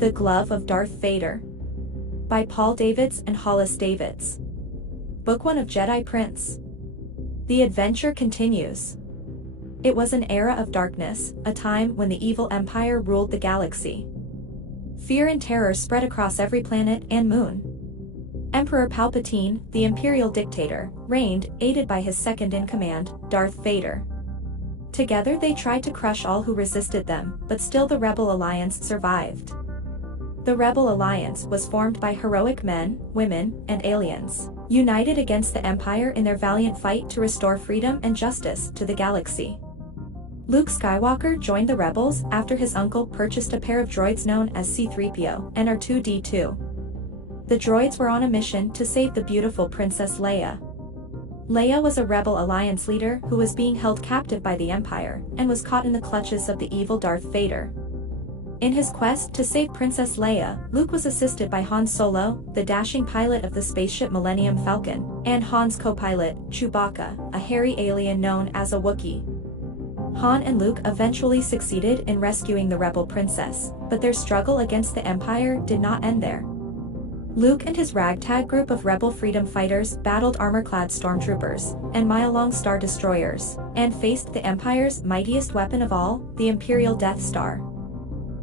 The Glove of Darth Vader. By Paul Davids and Hollis Davids. Book 1 of Jedi Prince. The adventure continues. It was an era of darkness, a time when the evil empire ruled the galaxy. Fear and terror spread across every planet and moon. Emperor Palpatine, the imperial dictator, reigned, aided by his second-in-command, Darth Vader. Together they tried to crush all who resisted them, but still the Rebel Alliance survived. The Rebel Alliance was formed by heroic men, women, and aliens, united against the Empire in their valiant fight to restore freedom and justice to the galaxy. Luke Skywalker joined the rebels after his uncle purchased a pair of droids known as C-3PO and R2-D2. The droids were on a mission to save the beautiful Princess Leia. Leia was a Rebel Alliance leader who was being held captive by the Empire and was caught in the clutches of the evil Darth Vader. In his quest to save Princess Leia, Luke was assisted by Han Solo, the dashing pilot of the spaceship Millennium Falcon, and Han's co-pilot, Chewbacca, a hairy alien known as a Wookiee. Han and Luke eventually succeeded in rescuing the rebel princess, but their struggle against the Empire did not end there. Luke and his ragtag group of rebel freedom fighters battled armor-clad stormtroopers and mile-long star destroyers, and faced the Empire's mightiest weapon of all, the Imperial Death Star.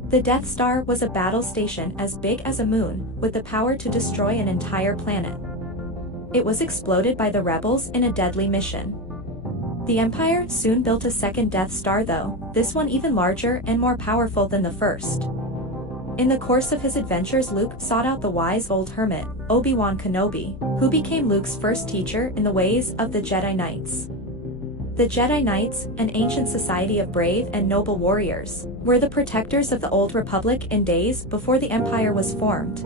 The Death Star was a battle station as big as a moon, with the power to destroy an entire planet. It was exploded by the rebels in a deadly mission. The Empire soon built a second Death Star though, this one even larger and more powerful than the first. In the course of his adventures, Luke sought out the wise old hermit, Obi-Wan Kenobi, who became Luke's first teacher in the ways of the Jedi Knights. The Jedi Knights, an ancient society of brave and noble warriors, were the protectors of the Old Republic in days before the Empire was formed.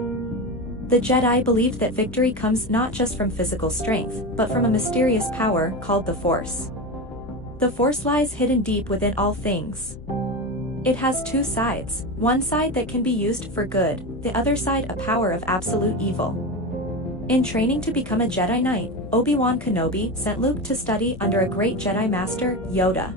The Jedi believed that victory comes not just from physical strength, but from a mysterious power called the Force. The Force lies hidden deep within all things. It has two sides, one side that can be used for good, the other side a power of absolute evil. In training to become a Jedi Knight, Obi-Wan Kenobi sent Luke to study under a great Jedi Master, Yoda.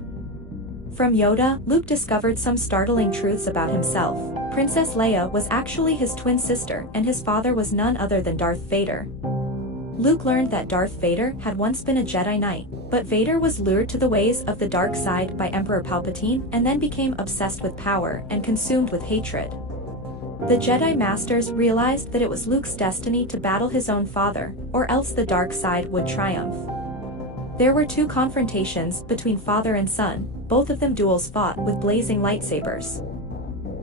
From Yoda, Luke discovered some startling truths about himself. Princess Leia was actually his twin sister and his father was none other than Darth Vader. Luke learned that Darth Vader had once been a Jedi Knight, but Vader was lured to the ways of the dark side by Emperor Palpatine and then became obsessed with power and consumed with hatred. The Jedi Masters realized that it was Luke's destiny to battle his own father, or else the dark side would triumph. There were two confrontations between father and son, both of them duels fought with blazing lightsabers.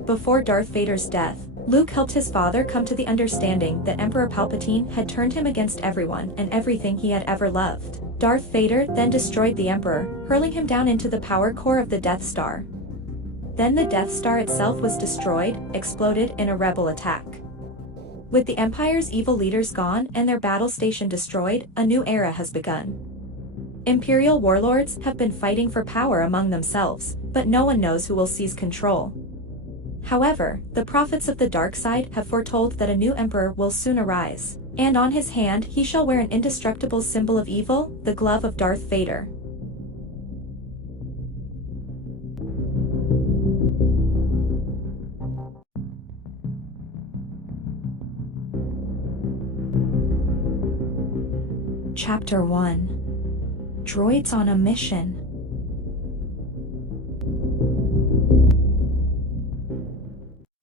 Before Darth Vader's death, Luke helped his father come to the understanding that Emperor Palpatine had turned him against everyone and everything he had ever loved. Darth Vader then destroyed the Emperor, hurling him down into the power core of the Death Star. Then the Death Star itself was destroyed, exploded in a rebel attack. With the Empire's evil leaders gone and their battle station destroyed, a new era has begun. Imperial warlords have been fighting for power among themselves, but no one knows who will seize control. However, the prophets of the dark side have foretold that a new emperor will soon arise, and on his hand he shall wear an indestructible symbol of evil, the glove of Darth Vader. Chapter 1. Droids on a Mission.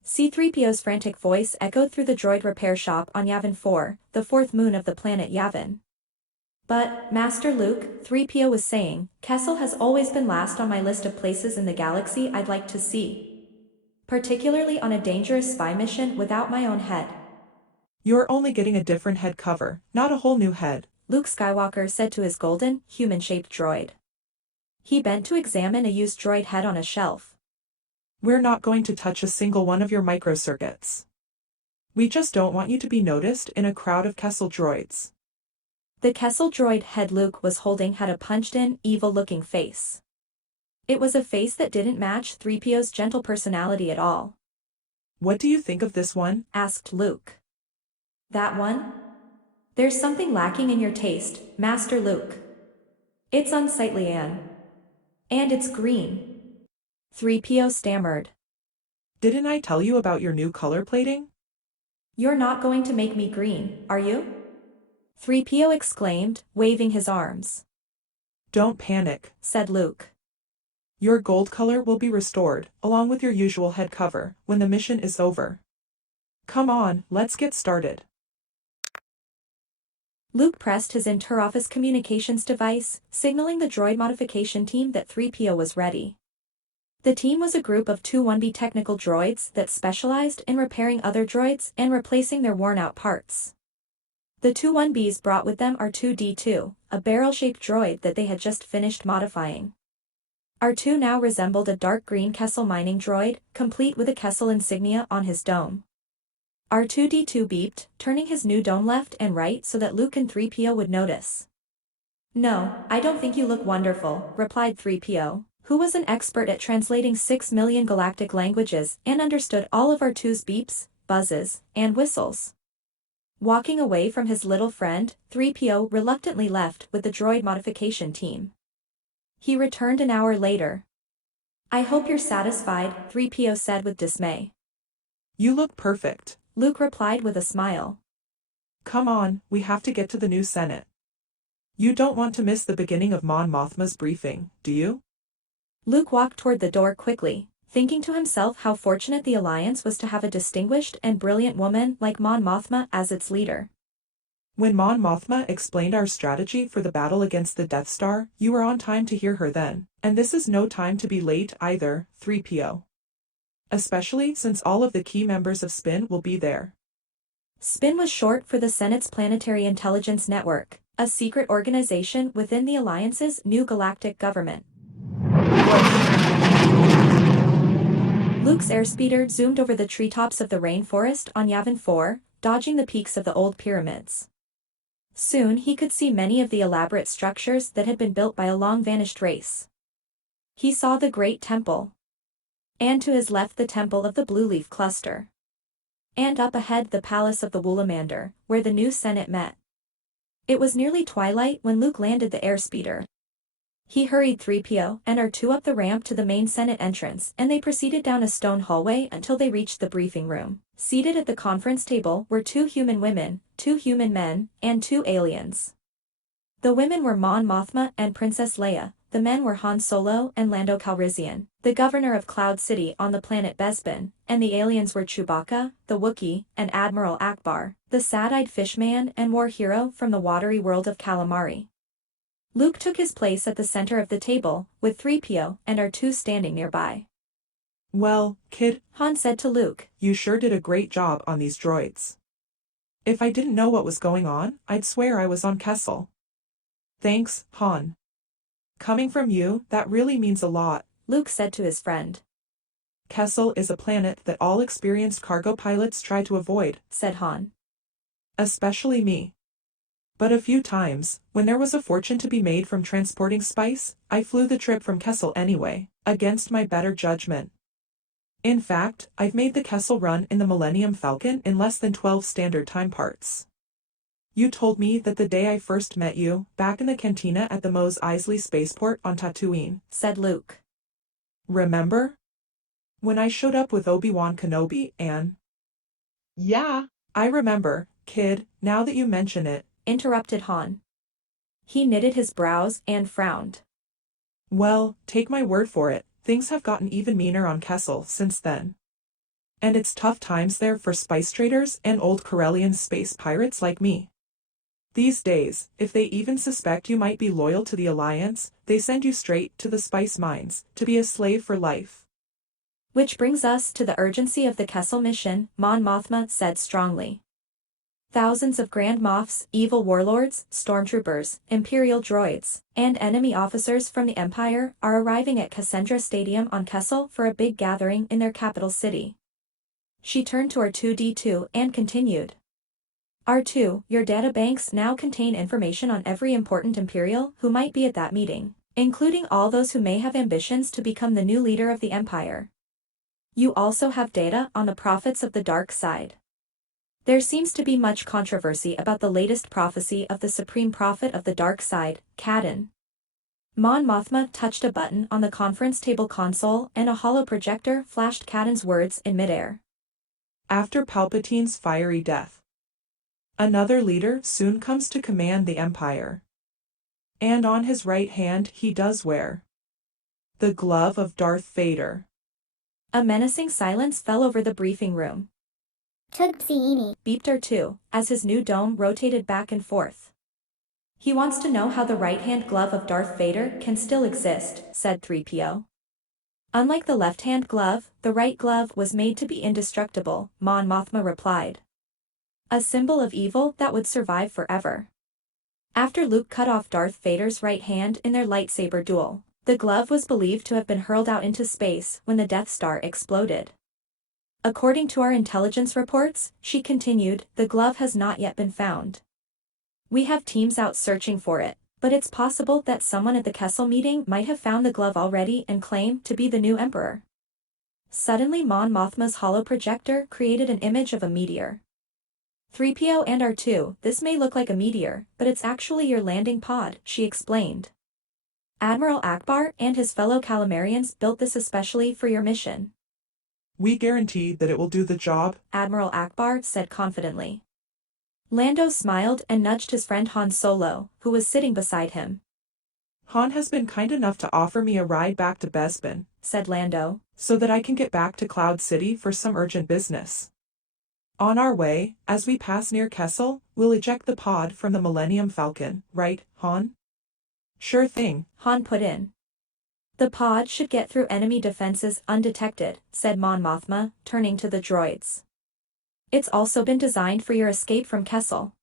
C-3PO's frantic voice echoed through the droid repair shop on Yavin 4, the fourth moon of the planet Yavin. But, Master Luke, 3PO was saying, Kessel has always been last on my list of places in the galaxy I'd like to see. Particularly on a dangerous spy mission without my own head. You're only getting a different head cover, not a whole new head, Luke Skywalker said to his golden, human-shaped droid. He bent to examine a used droid head on a shelf. We're not going to touch a single one of your microcircuits. We just don't want you to be noticed in a crowd of Kessel droids. The Kessel droid head Luke was holding had a punched-in, evil-looking face. It was a face that didn't match 3PO's gentle personality at all. What do you think of this one? Asked Luke. That one? There's something lacking in your taste, Master Luke. It's unsightly and it's green. 3PO stammered. Didn't I tell you about your new color plating? You're not going to make me green, are you? 3PO exclaimed, waving his arms. Don't panic, said Luke. Your gold color will be restored, along with your usual head cover, when the mission is over. Come on, let's get started. Luke pressed his inter-office communications device, signaling the droid modification team that 3PO was ready. The team was a group of two 1B technical droids that specialized in repairing other droids and replacing their worn-out parts. The two 1Bs brought with them R2-D2, a barrel-shaped droid that they had just finished modifying. R2 now resembled a dark green Kessel mining droid, complete with a Kessel insignia on his dome. R2-D2 beeped, turning his new dome left and right so that Luke and 3PO would notice. No, I don't think you look wonderful, replied 3PO, who was an expert at translating 6 million galactic languages and understood all of R2's beeps, buzzes, and whistles. Walking away from his little friend, 3PO reluctantly left with the droid modification team. He returned an hour later. I hope you're satisfied, 3PO said with dismay. You look perfect, Luke replied with a smile. Come on, we have to get to the new Senate. You don't want to miss the beginning of Mon Mothma's briefing, do you? Luke walked toward the door quickly, thinking to himself how fortunate the Alliance was to have a distinguished and brilliant woman like Mon Mothma as its leader. When Mon Mothma explained our strategy for the battle against the Death Star, you were on time to hear her then, and this is no time to be late either, 3PO. Especially since all of the key members of SPIN will be there. SPIN was short for the Senate's Planetary Intelligence Network, a secret organization within the Alliance's new galactic government. Luke's airspeeder zoomed over the treetops of the rainforest on Yavin 4, dodging the peaks of the old pyramids. Soon he could see many of the elaborate structures that had been built by a long-vanished race. He saw the Great Temple. And to his left the Temple of the Blue Leaf Cluster. And up ahead the Palace of the Woolamander, where the new Senate met. It was nearly twilight when Luke landed the airspeeder. He hurried 3PO and R2 up the ramp to the main Senate entrance, and they proceeded down a stone hallway until they reached the briefing room. Seated at the conference table were 2 human women, 2 human men, and 2 aliens. The women were Mon Mothma and Princess Leia. The men were Han Solo and Lando Calrissian, the governor of Cloud City on the planet Bespin, and the aliens were Chewbacca, the Wookiee, and Admiral Akbar, the sad-eyed fishman and war hero from the watery world of Calamari. Luke took his place at the center of the table, with 3PO and R2 standing nearby. Well, kid, Han said to Luke, you sure did a great job on these droids. If I didn't know what was going on, I'd swear I was on Kessel. Thanks, Han. Coming from you, that really means a lot, Luke said to his friend. Kessel is a planet that all experienced cargo pilots try to avoid, said Han. Especially me. But a few times, when there was a fortune to be made from transporting spice, I flew the trip from Kessel anyway, against my better judgment. In fact, I've made the Kessel run in the Millennium Falcon in less than 12 standard time parts. You told me that the day I first met you, back in the cantina at the Mos Eisley spaceport on Tatooine, said Luke. Remember? When I showed up with Obi-Wan Kenobi and... Yeah, I remember, kid, now that you mention it, interrupted Han. He knitted his brows and frowned. Well, take my word for it, things have gotten even meaner on Kessel since then. And it's tough times there for spice traders and old Corellian space pirates like me. These days, if they even suspect you might be loyal to the Alliance, they send you straight to the spice mines, to be a slave for life. Which brings us to the urgency of the Kessel mission, Mon Mothma said strongly. Thousands of Grand Moffs, evil warlords, stormtroopers, Imperial droids, and enemy officers from the Empire are arriving at Cassandra Stadium on Kessel for a big gathering in their capital city. She turned to R2-D2 and continued. R2, your data banks now contain information on every important Imperial who might be at that meeting, including all those who may have ambitions to become the new leader of the Empire. You also have data on the prophets of the dark side. There seems to be much controversy about the latest prophecy of the supreme prophet of the dark side, Cadden. Mon Mothma touched a button on the conference table console and a hollow projector flashed Kaden's words in midair. After Palpatine's fiery death, another leader soon comes to command the Empire. And on his right hand he does wear the glove of Darth Vader. A menacing silence fell over the briefing room. Tugsiini, Beeped R2, as his new dome rotated back and forth. He wants to know how the right-hand glove of Darth Vader can still exist, said 3PO. Unlike the left-hand glove, the right glove was made to be indestructible, Mon Mothma replied. A symbol of evil that would survive forever. After Luke cut off Darth Vader's right hand in their lightsaber duel, the glove was believed to have been hurled out into space when the Death Star exploded. According to our intelligence reports, she continued, the glove has not yet been found. We have teams out searching for it, but it's possible that someone at the Kessel meeting might have found the glove already and claim to be the new Emperor. Suddenly Mon Mothma's hollow projector created an image of a meteor. 3PO and R2, this may look like a meteor, but it's actually your landing pod, she explained. Admiral Akbar and his fellow Calamarians built this especially for your mission. We guarantee that it will do the job, Admiral Akbar said confidently. Lando smiled and nudged his friend Han Solo, who was sitting beside him. Han has been kind enough to offer me a ride back to Bespin, said Lando, so that I can get back to Cloud City for some urgent business. On our way, as we pass near Kessel, we'll eject the pod from the Millennium Falcon, right, Han? Sure thing, Han put in. The pod should get through enemy defenses undetected, said Mon Mothma, turning to the droids. It's also been designed for your escape from Kessel.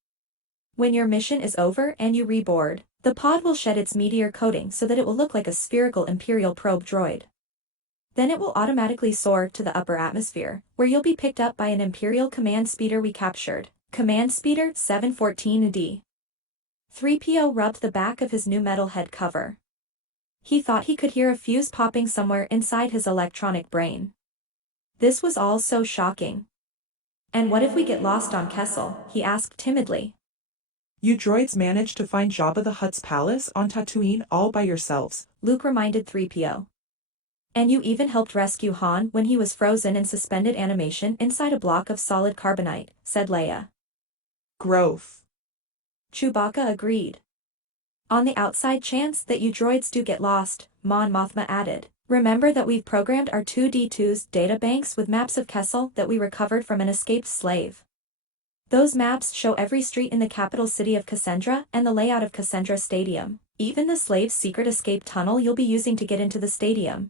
When your mission is over and you reboard, the pod will shed its meteor coating so that it will look like a spherical Imperial probe droid. Then it will automatically soar to the upper atmosphere, where you'll be picked up by an Imperial command speeder we captured, Command Speeder 714D. 3PO rubbed the back of his new metal head cover. He thought he could hear a fuse popping somewhere inside his electronic brain. This was all so shocking. And what if we get lost on Kessel? He asked timidly. You droids managed to find Jabba the Hutt's palace on Tatooine all by yourselves, Luke reminded 3PO. And you even helped rescue Han when he was frozen in suspended animation inside a block of solid carbonite, said Leia. Growth. Chewbacca agreed. On the outside chance that you droids do get lost, Mon Mothma added, remember that we've programmed our 2D2's data banks with maps of Kessel that we recovered from an escaped slave. Those maps show every street in the capital city of Cassandra and the layout of Cassandra Stadium, even the slave's secret escape tunnel you'll be using to get into the stadium.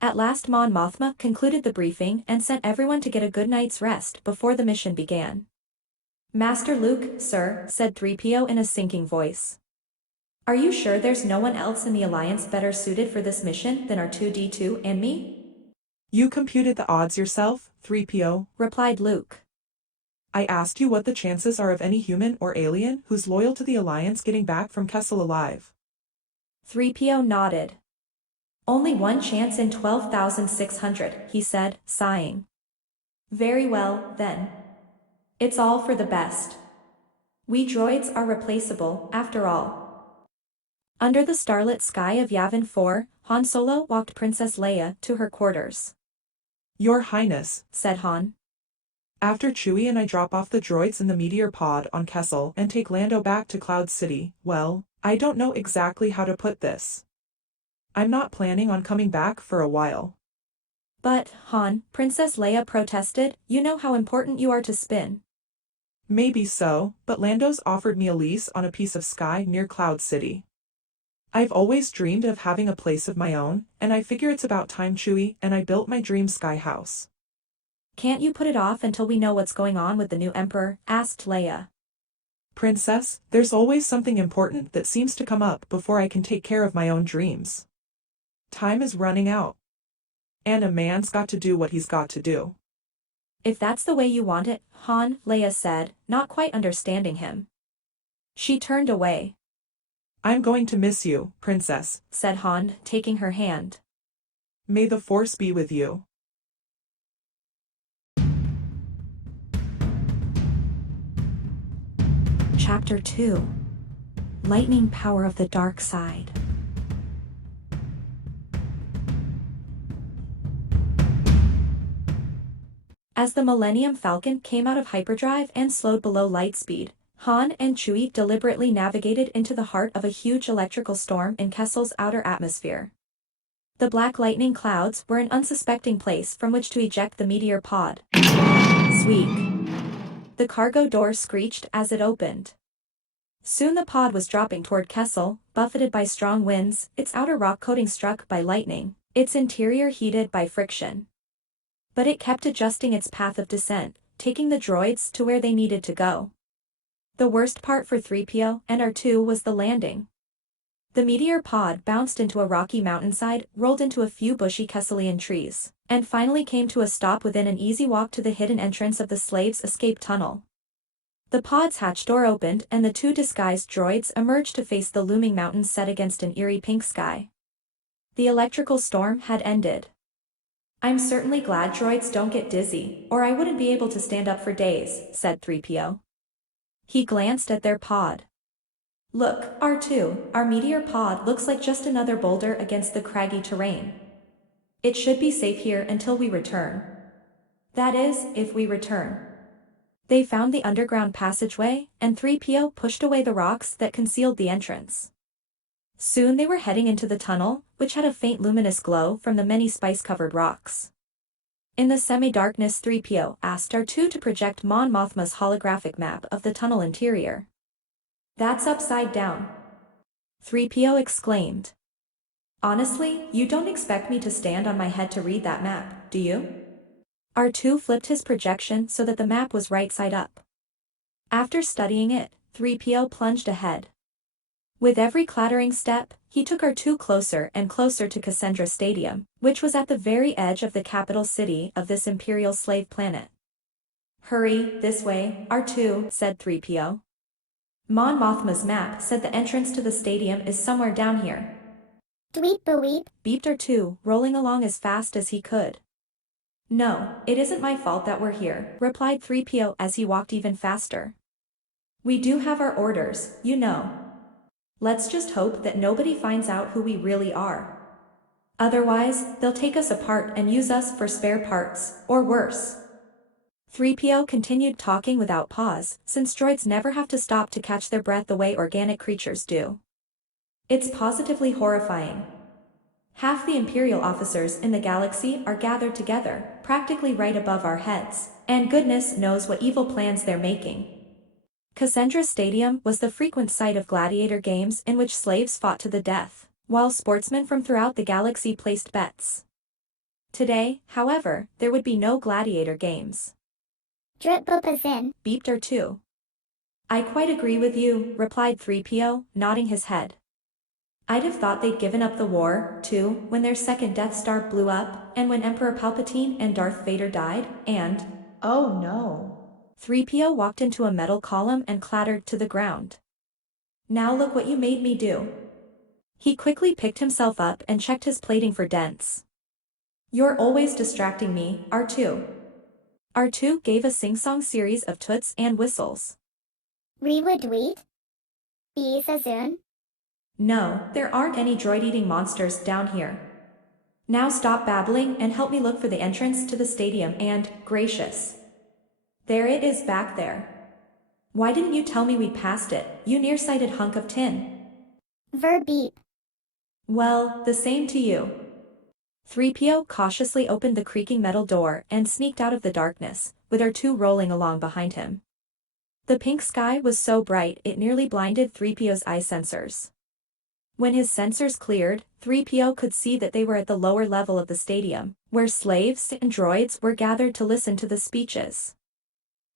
At last Mon Mothma concluded the briefing and sent everyone to get a good night's rest before the mission began. Master Luke, sir, said 3PO in a sinking voice. Are you sure there's no one else in the Alliance better suited for this mission than our 2D2 and me? You computed the odds yourself, 3PO, replied Luke. I asked you what the chances are of any human or alien who's loyal to the Alliance getting back from Kessel alive. 3PO nodded. Only one chance in 12,600, he said, sighing. Very well, then. It's all for the best. We droids are replaceable, after all. Under the starlit sky of Yavin 4, Han Solo walked Princess Leia to her quarters. Your Highness, said Han. After Chewie and I drop off the droids in the meteor pod on Kessel and take Lando back to Cloud City, well, I don't know exactly how to put this. I'm not planning on coming back for a while. But, Han, Princess Leia protested, you know how important you are to Spin. Maybe so, but Lando's offered me a lease on a piece of sky near Cloud City. I've always dreamed of having a place of my own, and I figure it's about time Chewie and I built my dream sky house. Can't you put it off until we know what's going on with the new Emperor? Asked Leia. Princess, there's always something important that seems to come up before I can take care of my own dreams. Time is running out. And a man's got to do what he's got to do. If that's the way you want it, Han, Leia said, not quite understanding him. She turned away. I'm going to miss you, Princess, said Han, taking her hand. May the Force be with you. Chapter 2. Lightning Power of the Dark Side. As the Millennium Falcon came out of hyperdrive and slowed below light speed, Han and Chewie deliberately navigated into the heart of a huge electrical storm in Kessel's outer atmosphere. The black lightning clouds were an unsuspecting place from which to eject the meteor pod. Squeak! The cargo door screeched as it opened. Soon the pod was dropping toward Kessel, buffeted by strong winds, its outer rock coating struck by lightning, its interior heated by friction. But it kept adjusting its path of descent, taking the droids to where they needed to go. The worst part for 3PO and R2 was the landing. The meteor pod bounced into a rocky mountainside, rolled into a few bushy Kesselian trees, and finally came to a stop within an easy walk to the hidden entrance of the slaves' escape tunnel. The pod's hatch door opened and the two disguised droids emerged to face the looming mountains set against an eerie pink sky. The electrical storm had ended. "I'm certainly glad droids don't get dizzy, or I wouldn't be able to stand up for days," said 3PO. He glanced at their pod. "Look, R2, our meteor pod looks like just another boulder against the craggy terrain. It should be safe here until we return. That is, if we return." They found the underground passageway, and 3PO pushed away the rocks that concealed the entrance. Soon they were heading into the tunnel, which had a faint luminous glow from the many spice-covered rocks. In the semi-darkness, 3PO asked R2 to project Mon Mothma's holographic map of the tunnel interior. "That's upside down," 3PO exclaimed. "Honestly, you don't expect me to stand on my head to read that map, do you?" R2 flipped his projection so that the map was right side up. After studying it, 3PO plunged ahead. With every clattering step, he took R2 closer and closer to Cassandra Stadium, which was at the very edge of the capital city of this Imperial slave planet. "Hurry, this way, R2, said 3PO. "Mon Mothma's map said the entrance to the stadium is somewhere down here." Dweep beweep. Beeped R2, rolling along as fast as he could. "No, it isn't my fault that we're here," replied 3PO as he walked even faster. "We do have our orders, you know. Let's just hope that nobody finds out who we really are. Otherwise, they'll take us apart and use us for spare parts, or worse." 3PO continued talking without pause, since droids never have to stop to catch their breath the way organic creatures do. "It's positively horrifying. Half the Imperial officers in the galaxy are gathered together, practically right above our heads, and goodness knows what evil plans they're making." Cassandra Stadium was the frequent site of gladiator games in which slaves fought to the death, while sportsmen from throughout the galaxy placed bets. Today, however, there would be no gladiator games. Drip boop in. Beeped R2. "I quite agree with you," replied 3PO, nodding his head. "I'd have thought they'd given up the war, too, when their second Death Star blew up, and when Emperor Palpatine and Darth Vader died, and—" "Oh no." 3PO walked into a metal column and clattered to the ground. "Now look what you made me do." He quickly picked himself up and checked his plating for dents. "You're always distracting me, R2. R2 gave a sing-song series of toots and whistles. Rewa dweet. Be Sazun. "No, there aren't any droid-eating monsters down here. Now stop babbling and help me look for the entrance to the stadium and, gracious. There it is back there. Why didn't you tell me we passed it, you nearsighted hunk of tin?" Verbeep. "Well, the same to you." 3PO cautiously opened the creaking metal door and sneaked out of the darkness, with R2 rolling along behind him. The pink sky was so bright it nearly blinded 3PO's eye sensors. When his sensors cleared, 3PO could see that they were at the lower level of the stadium, where slaves and droids were gathered to listen to the speeches.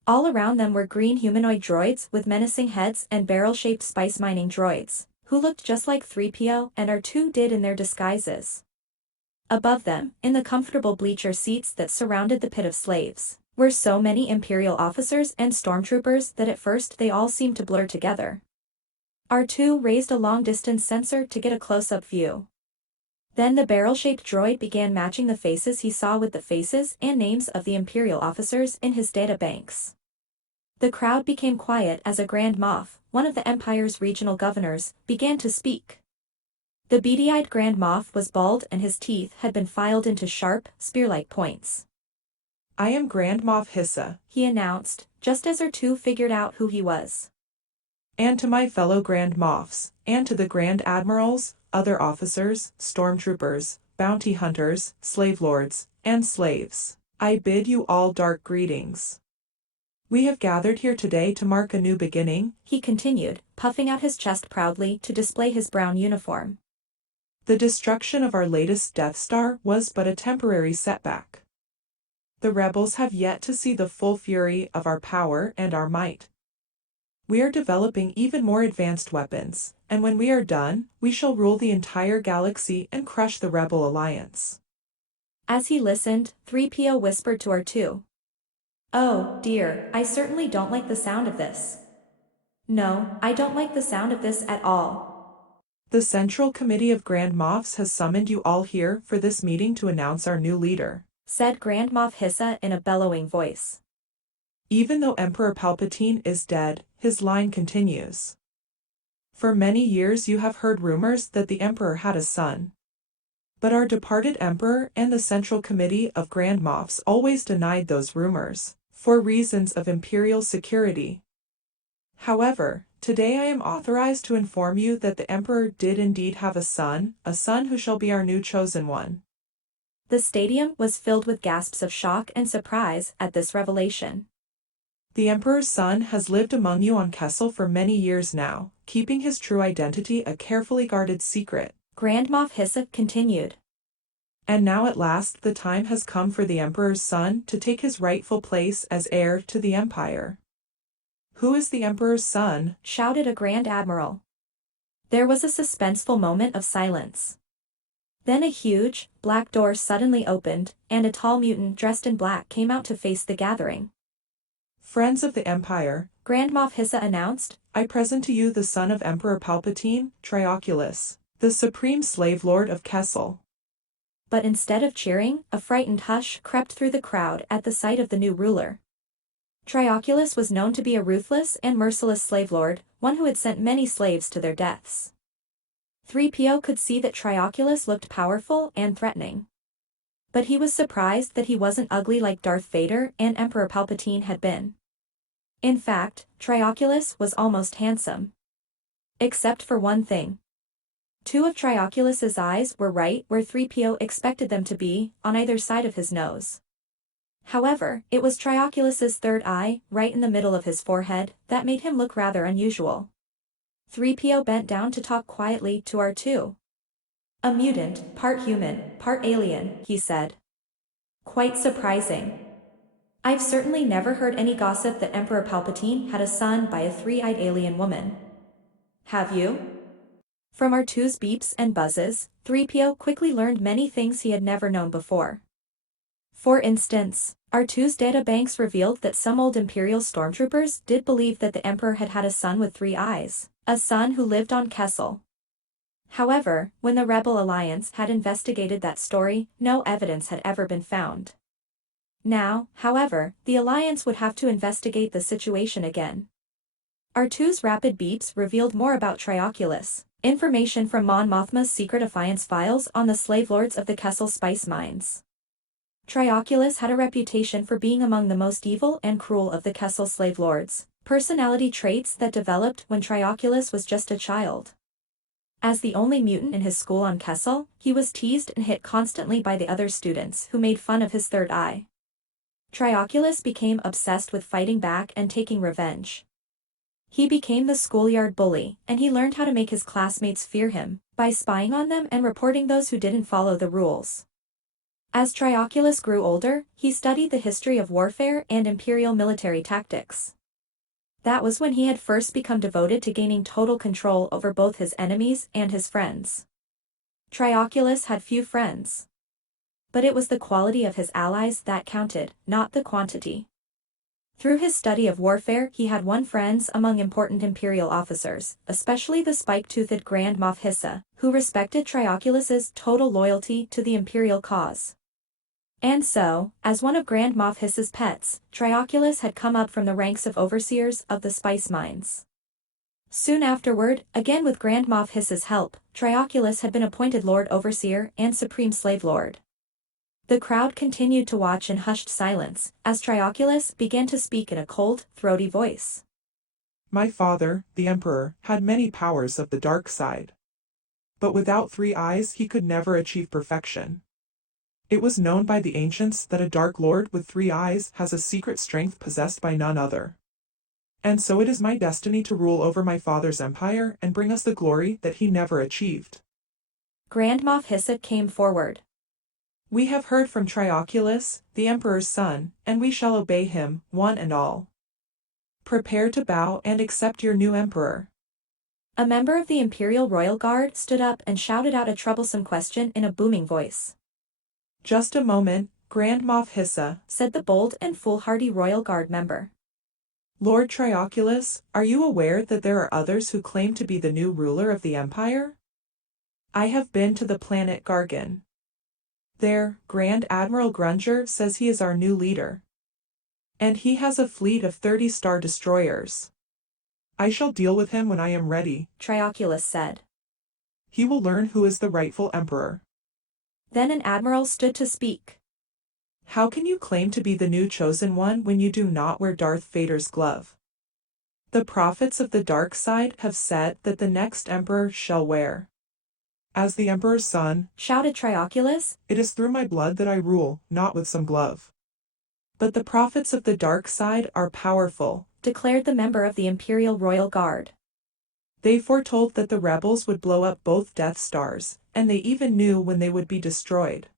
All around them were green humanoid droids with menacing heads and barrel-shaped spice-mining droids, who looked just like 3PO and R2 did in their disguises. Above them, in the comfortable bleacher seats that surrounded the pit of slaves, were so many Imperial officers and stormtroopers that at first they all seemed to blur together. R2 raised a long-distance sensor to get a close-up view. Then the barrel-shaped droid began matching the faces he saw with the faces and names of the Imperial officers in his databanks. The crowd became quiet as a Grand Moff, one of the Empire's regional governors, began to speak. The beady-eyed Grand Moff was bald and his teeth had been filed into sharp, spear-like points. I am Grand Moff Hissa, he announced, just as R2 figured out who he was. and to my fellow Grand Moffs, and to the Grand Admirals, other officers, stormtroopers, bounty hunters, slave lords, and slaves, I bid you all dark greetings. We have gathered here today to mark a new beginning, He continued, puffing out his chest proudly to display his brown uniform. The destruction of our latest Death Star was but a temporary setback. The rebels have yet to see the full fury of our power and our might. We are developing even more advanced weapons, and when we are done, we shall rule the entire galaxy and crush the Rebel Alliance. As he listened, 3PO whispered to R2. Oh, dear, I certainly don't like the sound of this. No, I don't like the sound of this at all. The Central Committee of Grand Moffs has summoned you all here for this meeting to announce our new leader, said Grand Moff Hissa in a bellowing voice. Even though Emperor Palpatine is dead, his line continues. For many years you have heard rumors that the Emperor had a son. But our departed Emperor and the Central Committee of Grand Moffs always denied those rumors, for reasons of imperial security. However, today I am authorized to inform you that the Emperor did indeed have a son who shall be our new chosen one. The stadium was filled with gasps of shock and surprise at this revelation. The Emperor's son has lived among you on Kessel for many years now, keeping his true identity a carefully guarded secret, Grand Moff Hissa continued. And now at last the time has come for the Emperor's son to take his rightful place as heir to the Empire. Who is the Emperor's son? Shouted a Grand Admiral. There was a suspenseful moment of silence. Then a huge, black door suddenly opened, and a tall mutant dressed in black came out to face the gathering. Friends of the Empire, Grand Moff Hissa announced, I present to you the son of Emperor Palpatine, Trioculus, the Supreme Slave Lord of Kessel. But instead of cheering, a frightened hush crept through the crowd at the sight of the new ruler. Trioculus was known to be a ruthless and merciless slave lord, one who had sent many slaves to their deaths. 3PO could see that Trioculus looked powerful and threatening. But he was surprised that he wasn't ugly like Darth Vader and Emperor Palpatine had been. In fact, Trioculus was almost handsome. Except for one thing. Two of Trioculus's eyes were right where 3PO expected them to be, on either side of his nose. However, it was Trioculus's third eye, right in the middle of his forehead, that made him look rather unusual. 3PO bent down to talk quietly to R2. A mutant, part human, part alien, he said. Quite surprising. I've certainly never heard any gossip that Emperor Palpatine had a son by a three-eyed alien woman. Have you? From R2's beeps and buzzes, 3PO quickly learned many things he had never known before. For instance, R2's databanks revealed that some old Imperial stormtroopers did believe that the Emperor had had a son with 3 eyes, a son who lived on Kessel. However, when the Rebel Alliance had investigated that story, no evidence had ever been found. Now, however, the Alliance would have to investigate the situation again. R2's rapid beeps revealed more about Trioculus, information from Mon Mothma's secret Alliance files on the slave lords of the Kessel spice mines. Trioculus had a reputation for being among the most evil and cruel of the Kessel slave lords, personality traits that developed when Trioculus was just a child. As the only mutant in his school on Kessel, he was teased and hit constantly by the other students who made fun of his third eye. Trioculus became obsessed with fighting back and taking revenge. He became the schoolyard bully, and he learned how to make his classmates fear him, by spying on them and reporting those who didn't follow the rules. As Trioculus grew older, he studied the history of warfare and imperial military tactics. That was when he had first become devoted to gaining total control over both his enemies and his friends. Trioculus had few friends. But it was the quality of his allies that counted, not the quantity. Through his study of warfare he had won friends among important Imperial officers, especially the spike-toothed Grand Moff Hissa, who respected Trioculus's total loyalty to the Imperial cause. And so, as one of Grand Moff Hissa's pets, Trioculus had come up from the ranks of overseers of the spice mines. Soon afterward, again with Grand Moff Hissa's help, Trioculus had been appointed Lord Overseer and Supreme Slave Lord. The crowd continued to watch in hushed silence, as Trioculus began to speak in a cold, throaty voice. My father, the Emperor, had many powers of the dark side. But without 3 eyes he could never achieve perfection. It was known by the ancients that a Dark Lord with 3 eyes has a secret strength possessed by none other. And so it is my destiny to rule over my father's empire and bring us the glory that he never achieved. Grand Moff Hissa came forward. We have heard from Trioculus, the Emperor's son, and we shall obey him, one and all. Prepare to bow and accept your new emperor. A member of the Imperial Royal Guard stood up and shouted out a troublesome question in a booming voice. Just a moment, Grand Moff Hissa, said the bold and foolhardy Royal Guard member. Lord Trioculus, are you aware that there are others who claim to be the new ruler of the Empire? I have been to the planet Gargan. There, Grand Admiral Grunger says he is our new leader. And he has a fleet of 30 star destroyers. I shall deal with him when I am ready, Trioculus said. He will learn who is the rightful emperor. Then an admiral stood to speak. How can you claim to be the new chosen one when you do not wear Darth Vader's glove? The prophets of the dark side have said that the next emperor shall wear. As the emperor's son, shouted Trioculus, it is through my blood that I rule, not with some glove. But the prophets of the dark side are powerful, declared the member of the Imperial Royal Guard. They foretold that the rebels would blow up both Death Stars, and they even knew when they would be destroyed.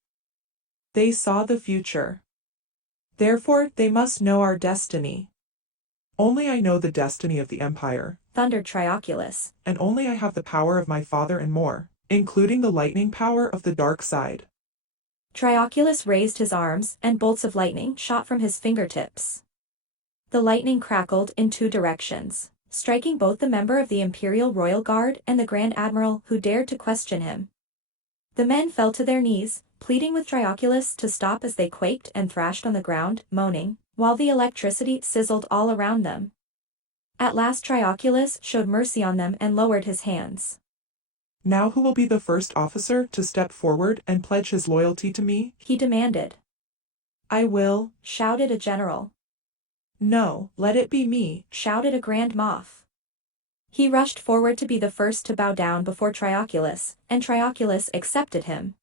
They saw the future. Therefore, they must know our destiny. Only I know the destiny of the Empire, thundered Trioculus. And only I have the power of my father and more, including the lightning power of the dark side. Trioculus raised his arms, and bolts of lightning shot from his fingertips. The lightning crackled in 2 directions, striking both the member of the Imperial Royal Guard and the Grand Admiral who dared to question him. The men fell to their knees, pleading with Trioculus to stop as they quaked and thrashed on the ground, moaning, while the electricity sizzled all around them. At last Trioculus showed mercy on them and lowered his hands. Now who will be the first officer to step forward and pledge his loyalty to me? He demanded. I will, shouted a general. No, let it be me, shouted a Grand Moff. He rushed forward to be the first to bow down before Trioculus, and Trioculus accepted him.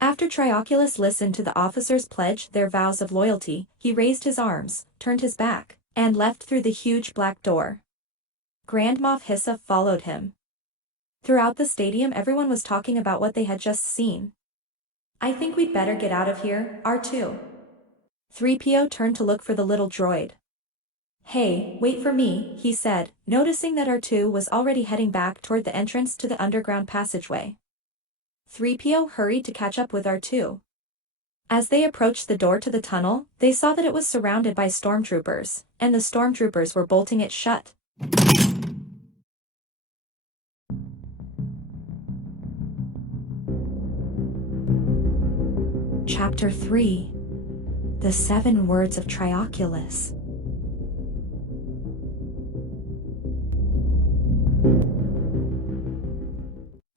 After Trioculus listened to the officers pledge their vows of loyalty, he raised his arms, turned his back, and left through the huge black door. Grand Moff Hissa followed him. Throughout the stadium everyone was talking about what they had just seen. I think we'd better get out of here, R2. 3PO turned to look for the little droid. Hey, wait for me, he said, noticing that R2 was already heading back toward the entrance to the underground passageway. 3PO hurried to catch up with R2. As they approached the door to the tunnel, they saw that it was surrounded by stormtroopers, and the stormtroopers were bolting it shut. Chapter 3. The 7 Words of Trioculus.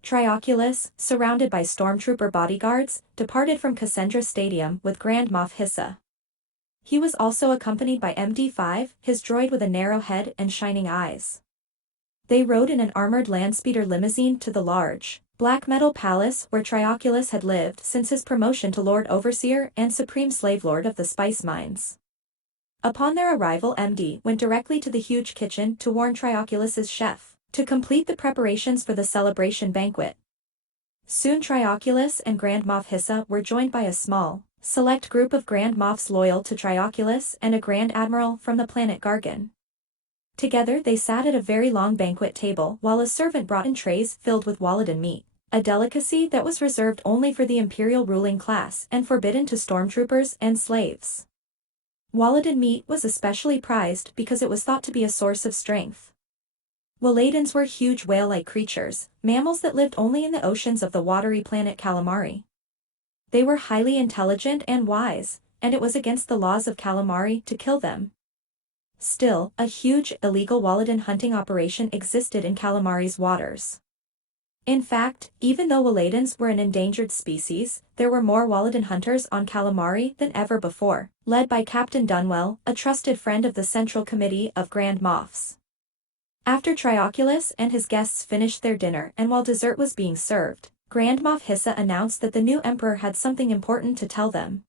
Trioculus, surrounded by stormtrooper bodyguards, departed from Cassandra Stadium with Grand Moff Hissa. He was also accompanied by MD5, his droid with a narrow head and shining eyes. They rode in an armored landspeeder limousine to the large, black metal palace where Trioculus had lived since his promotion to Lord Overseer and Supreme Slave Lord of the Spice Mines. Upon their arrival, MD went directly to the huge kitchen to warn Trioculus's chef to complete the preparations for the celebration banquet. Soon Trioculus and Grand Moff Hissa were joined by a small, select group of Grand Moffs loyal to Trioculus and a Grand Admiral from the planet Gargan. Together they sat at a very long banquet table while a servant brought in trays filled with Walladen meat, a delicacy that was reserved only for the Imperial ruling class and forbidden to stormtroopers and slaves. Walladen meat was especially prized because it was thought to be a source of strength. Walladens were huge whale-like creatures, mammals that lived only in the oceans of the watery planet Calamari. They were highly intelligent and wise, and it was against the laws of Calamari to kill them. Still, a huge, illegal Walladen hunting operation existed in Calamari's waters. In fact, even though Waladans were an endangered species, there were more Waladan hunters on Calamari than ever before, led by Captain Dunwell, a trusted friend of the Central Committee of Grand Moffs. After Trioculus and his guests finished their dinner and while dessert was being served, Grand Moff Hissa announced that the new emperor had something important to tell them.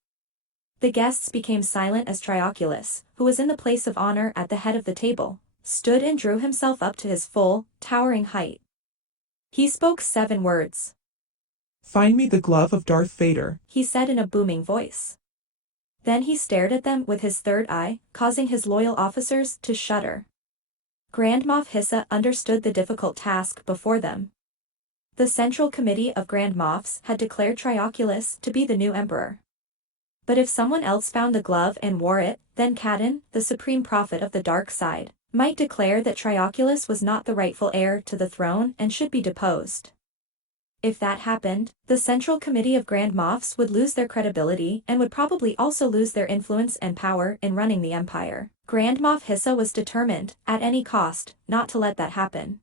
The guests became silent as Trioculus, who was in the place of honor at the head of the table, stood and drew himself up to his full, towering height. He spoke 7 words. "Find me the glove of Darth Vader," he said in a booming voice. Then he stared at them with his third eye, causing his loyal officers to shudder. Grand Moff Hissa understood the difficult task before them. The Central Committee of Grand Moffs had declared Trioculus to be the new emperor. But if someone else found the glove and wore it, then Cadden, the supreme prophet of the dark side, might declare that Trioculus was not the rightful heir to the throne and should be deposed. If that happened, the Central Committee of Grand Moffs would lose their credibility and would probably also lose their influence and power in running the empire. Grand Moff Hissa was determined, at any cost, not to let that happen.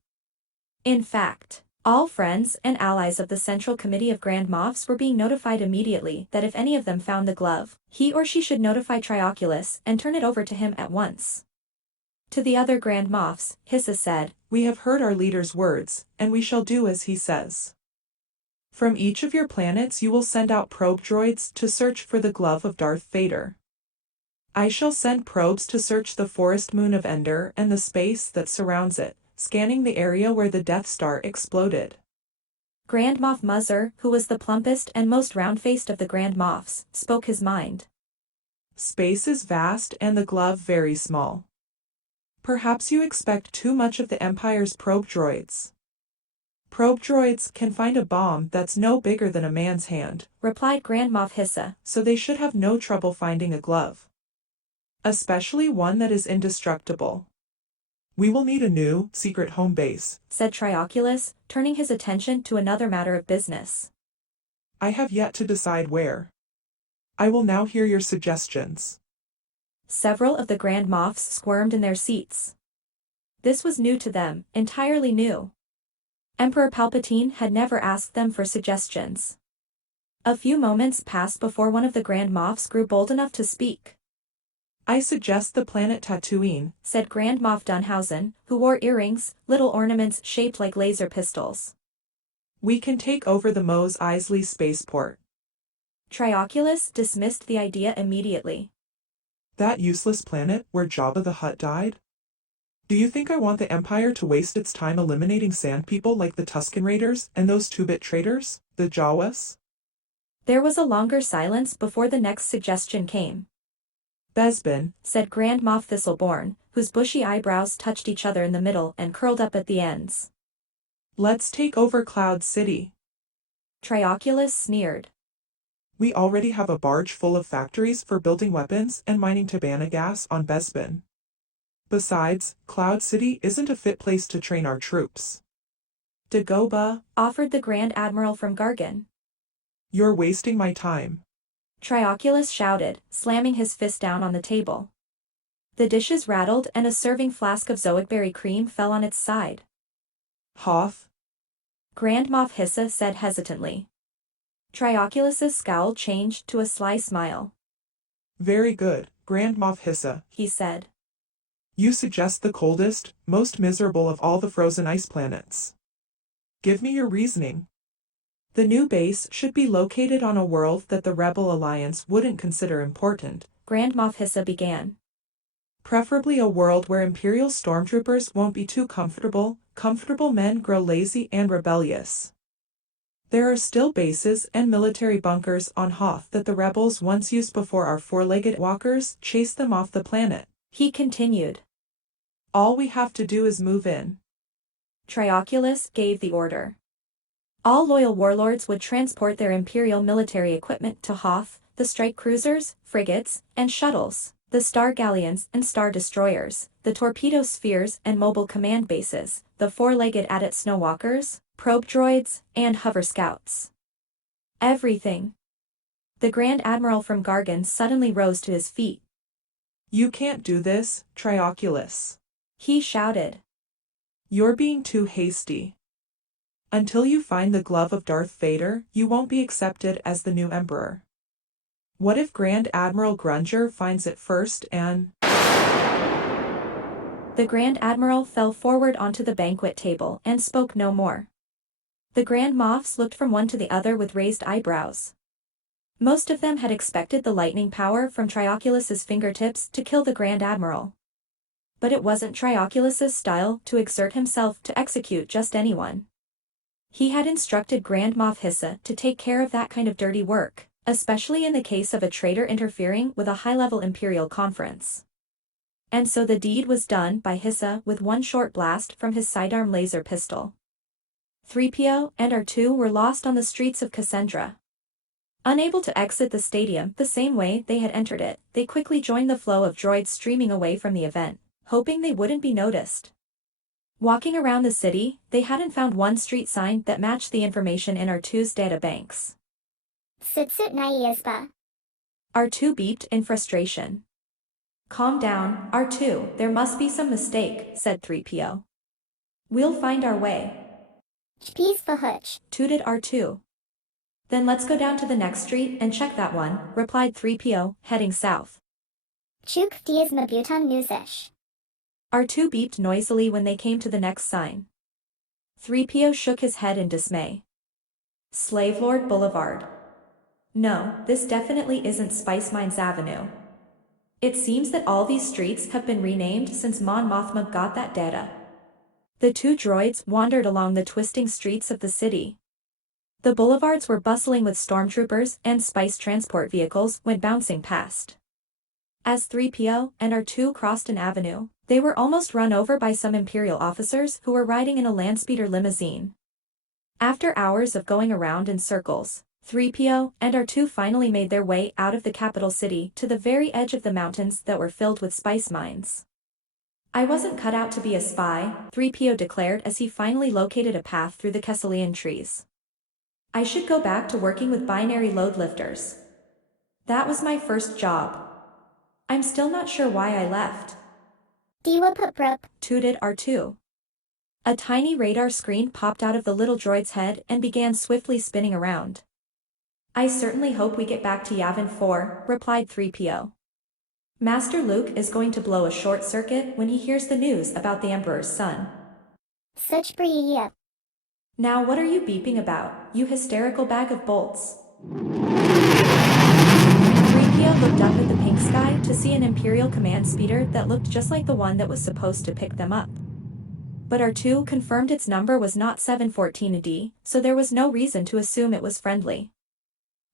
In fact, all friends and allies of the Central Committee of Grand Moffs were being notified immediately that if any of them found the glove, he or she should notify Trioculus and turn it over to him at once. To the other Grand Moffs, Hissa said, "We have heard our leader's words, and we shall do as he says. From each of your planets you will send out probe droids to search for the glove of Darth Vader. I shall send probes to search the forest moon of Endor and the space that surrounds it, scanning the area where the Death Star exploded." Grand Moff Muzzer, who was the plumpest and most round-faced of the Grand Moffs, spoke his mind. "Space is vast and the glove very small. Perhaps you expect too much of the Empire's probe droids. Probe droids can find a bomb that's no bigger than a man's hand," replied Grand Moff Hissa. "so they should have no trouble finding a glove. Especially one that is indestructible. We will need a new, secret home base," said Trioculus, turning his attention to another matter of business. "I have yet to decide where. I will now hear your suggestions." Several of the Grand Moffs squirmed in their seats. This was new to them, entirely new. Emperor Palpatine had never asked them for suggestions. A few moments passed before one of the Grand Moffs grew bold enough to speak. "I suggest the planet Tatooine," said Grand Moff Dunhausen, who wore earrings, little ornaments shaped like laser pistols. "We can take over the Mos Eisley spaceport." Trioculus dismissed the idea immediately. "That useless planet where Jabba the Hutt died? Do you think I want the Empire to waste its time eliminating sand people like the Tusken Raiders and those 2-bit traitors, the Jawas?" There was a longer silence before the next suggestion came. "Bespin," said Grand Moff Thistleborn, whose bushy eyebrows touched each other in the middle and curled up at the ends. "Let's take over Cloud City." Trioculus sneered. "We already have a barge full of factories for building weapons and mining Tabana gas on Bespin. Besides, Cloud City isn't a fit place to train our troops." "Dagobah," offered the Grand Admiral from Gargan. "You're wasting my time," Trioculus shouted, slamming his fist down on the table. The dishes rattled and a serving flask of zoicberry cream fell on its side. "Hoth," Grand Moff Hissa said hesitantly. Trioculus's scowl changed to a sly smile. "Very good, Grand Moff Hissa," he said. "You suggest the coldest, most miserable of all the frozen ice planets. Give me your reasoning." "The new base should be located on a world that the Rebel Alliance wouldn't consider important," Grand Moff Hissa began. "Preferably a world where Imperial stormtroopers won't be too comfortable. Comfortable men grow lazy and rebellious. There are still bases and military bunkers on Hoth that the rebels once used before our 4-legged walkers chased them off the planet," he continued. "All we have to do is move in." Trioculus gave the order. All loyal warlords would transport their Imperial military equipment to Hoth, the strike cruisers, frigates, and shuttles, the star galleons and star destroyers, the torpedo spheres and mobile command bases, the 4-legged Adat snowwalkers, probe droids, and hover scouts. Everything. The Grand Admiral from Gargan suddenly rose to his feet. "You can't do this, Trioculus," he shouted. "You're being too hasty. Until you find the glove of Darth Vader, you won't be accepted as the new Emperor. What if Grand Admiral Grunger finds it first and… The Grand Admiral fell forward onto the banquet table and spoke no more. The Grand Moffs looked from one to the other with raised eyebrows. Most of them had expected the lightning power from Trioculus's fingertips to kill the Grand Admiral. But it wasn't Trioculus's style to exert himself to execute just anyone. He had instructed Grand Moff Hissa to take care of that kind of dirty work, especially in the case of a traitor interfering with a high-level Imperial conference. And so the deed was done by Hissa with one short blast from his sidearm laser pistol. 3PO and R2 were lost on the streets of Cassandra. Unable to exit the stadium the same way they had entered it, they quickly joined the flow of droids streaming away from the event, hoping they wouldn't be noticed. Walking around the city, they hadn't found one street sign that matched the information in R2's databanks. Sutsut Naizba. R2 beeped in frustration. "Calm down, R2, there must be some mistake," said 3PO. "We'll find our way," Peace for Hutch. tooted R2. "Then let's go down to the next street and check that one," replied 3PO, heading south. Chuk Diaz Mabutan Nuzesh. R2 beeped noisily when they came to the next sign. 3PO shook his head in dismay. "Slave Lord Boulevard. No, this definitely isn't Spice Mines Avenue. It seems that all these streets have been renamed since Mon Mothma got that data." The two droids wandered along the twisting streets of the city. The boulevards were bustling with stormtroopers and spice transport vehicles went bouncing past. As 3PO and R2 crossed an avenue, they were almost run over by some Imperial officers who were riding in a landspeeder limousine. After hours of going around in circles, 3PO and R2 finally made their way out of the capital city to the very edge of the mountains that were filled with spice mines. "I wasn't cut out to be a spy," 3PO declared as he finally located a path through the Kesselian trees. "I should go back to working with binary load lifters. That was my first job. I'm still not sure why I left," Diwa Puprup. tooted R2. A tiny radar screen popped out of the little droid's head and began swiftly spinning around. "I certainly hope we get back to Yavin 4, replied 3PO. "Master Luke is going to blow a short circuit when he hears the news about the Emperor's son." Such Briya. "Now what are you beeping about, you hysterical bag of bolts?" 3PO looked up at the pink sky to see an Imperial command speeder that looked just like the one that was supposed to pick them up. But R2 confirmed its number was not 714D, so there was no reason to assume it was friendly.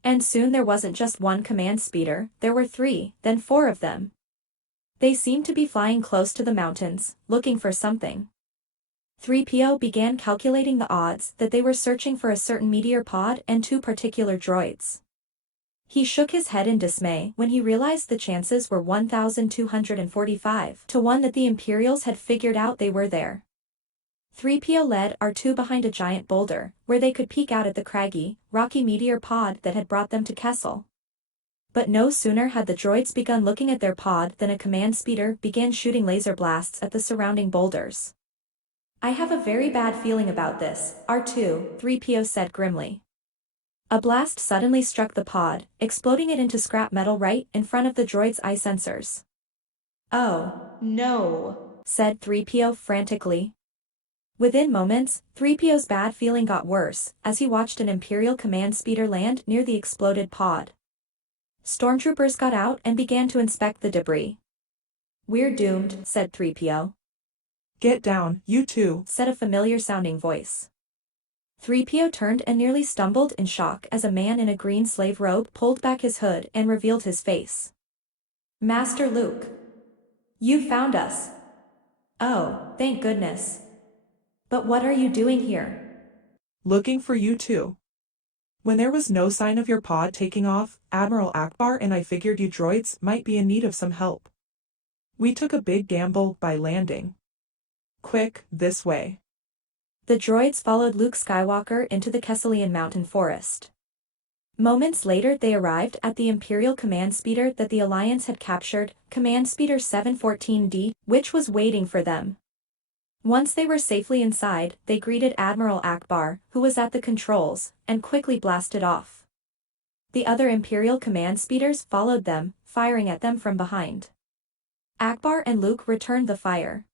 And soon there wasn't just one command speeder, there were 3, then 4 of them. They seemed to be flying close to the mountains, looking for something. 3PO began calculating the odds that they were searching for a certain meteor pod and 2 particular droids. He shook his head in dismay when he realized the chances were 1,245 to 1 that the Imperials had figured out they were there. 3PO led R2 behind a giant boulder, where they could peek out at the craggy, rocky meteor pod that had brought them to Kessel. But no sooner had the droids begun looking at their pod than a command speeder began shooting laser blasts at the surrounding boulders. "I have a very bad feeling about this, R2, 3PO said grimly. A blast suddenly struck the pod, exploding it into scrap metal right in front of the droid's eye sensors. "Oh, no," said 3PO frantically. Within moments, 3PO's bad feeling got worse as he watched an Imperial command speeder land near the exploded pod. Stormtroopers got out and began to inspect the debris. "We're doomed," said 3PO. "Get down, you two," said a familiar-sounding voice. 3PO turned and nearly stumbled in shock as a man in a green slave robe pulled back his hood and revealed his face. "Master Luke. You found us. Oh, thank goodness. But what are you doing here?" "Looking for you too. When there was no sign of your pod taking off, Admiral Akbar and I figured you droids might be in need of some help. We took a big gamble by landing. Quick, this way." The droids followed Luke Skywalker into the Kesselian mountain forest. Moments later they arrived at the Imperial command speeder that the Alliance had captured, Command Speeder 714D, which was waiting for them. Once they were safely inside, they greeted Admiral Akbar, who was at the controls, and quickly blasted off. The other Imperial command speeders followed them, firing at them from behind. Akbar and Luke returned the fire.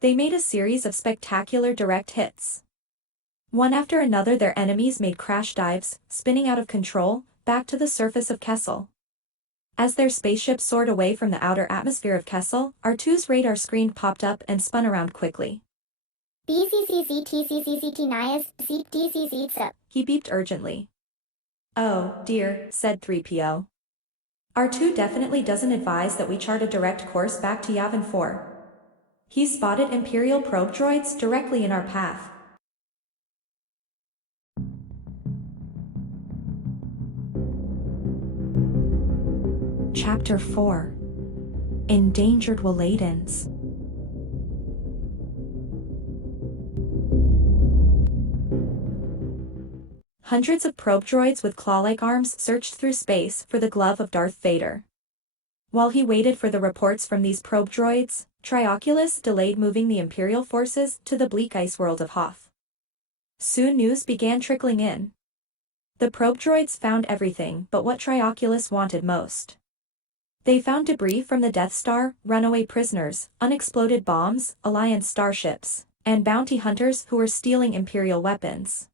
They made a series of spectacular direct hits. One after another their enemies made crash dives, spinning out of control, back to the surface of Kessel. As their spaceship soared away from the outer atmosphere of Kessel, R2's radar screen popped up and spun around quickly. He beeped urgently. "Oh, dear," said 3PO. "R2 definitely doesn't advise that we chart a direct course back to Yavin 4. He's spotted Imperial probe droids directly in our path." Chapter 4. Endangered Waladans. Hundreds of probe droids with claw-like arms searched through space for the glove of Darth Vader. While he waited for the reports from these probe droids, Trioculus delayed moving the Imperial forces to the bleak ice world of Hoth. Soon news began trickling in. The probe droids found everything but what Trioculus wanted most. They found debris from the Death Star, runaway prisoners, unexploded bombs, Alliance starships, and bounty hunters who were stealing Imperial weapons.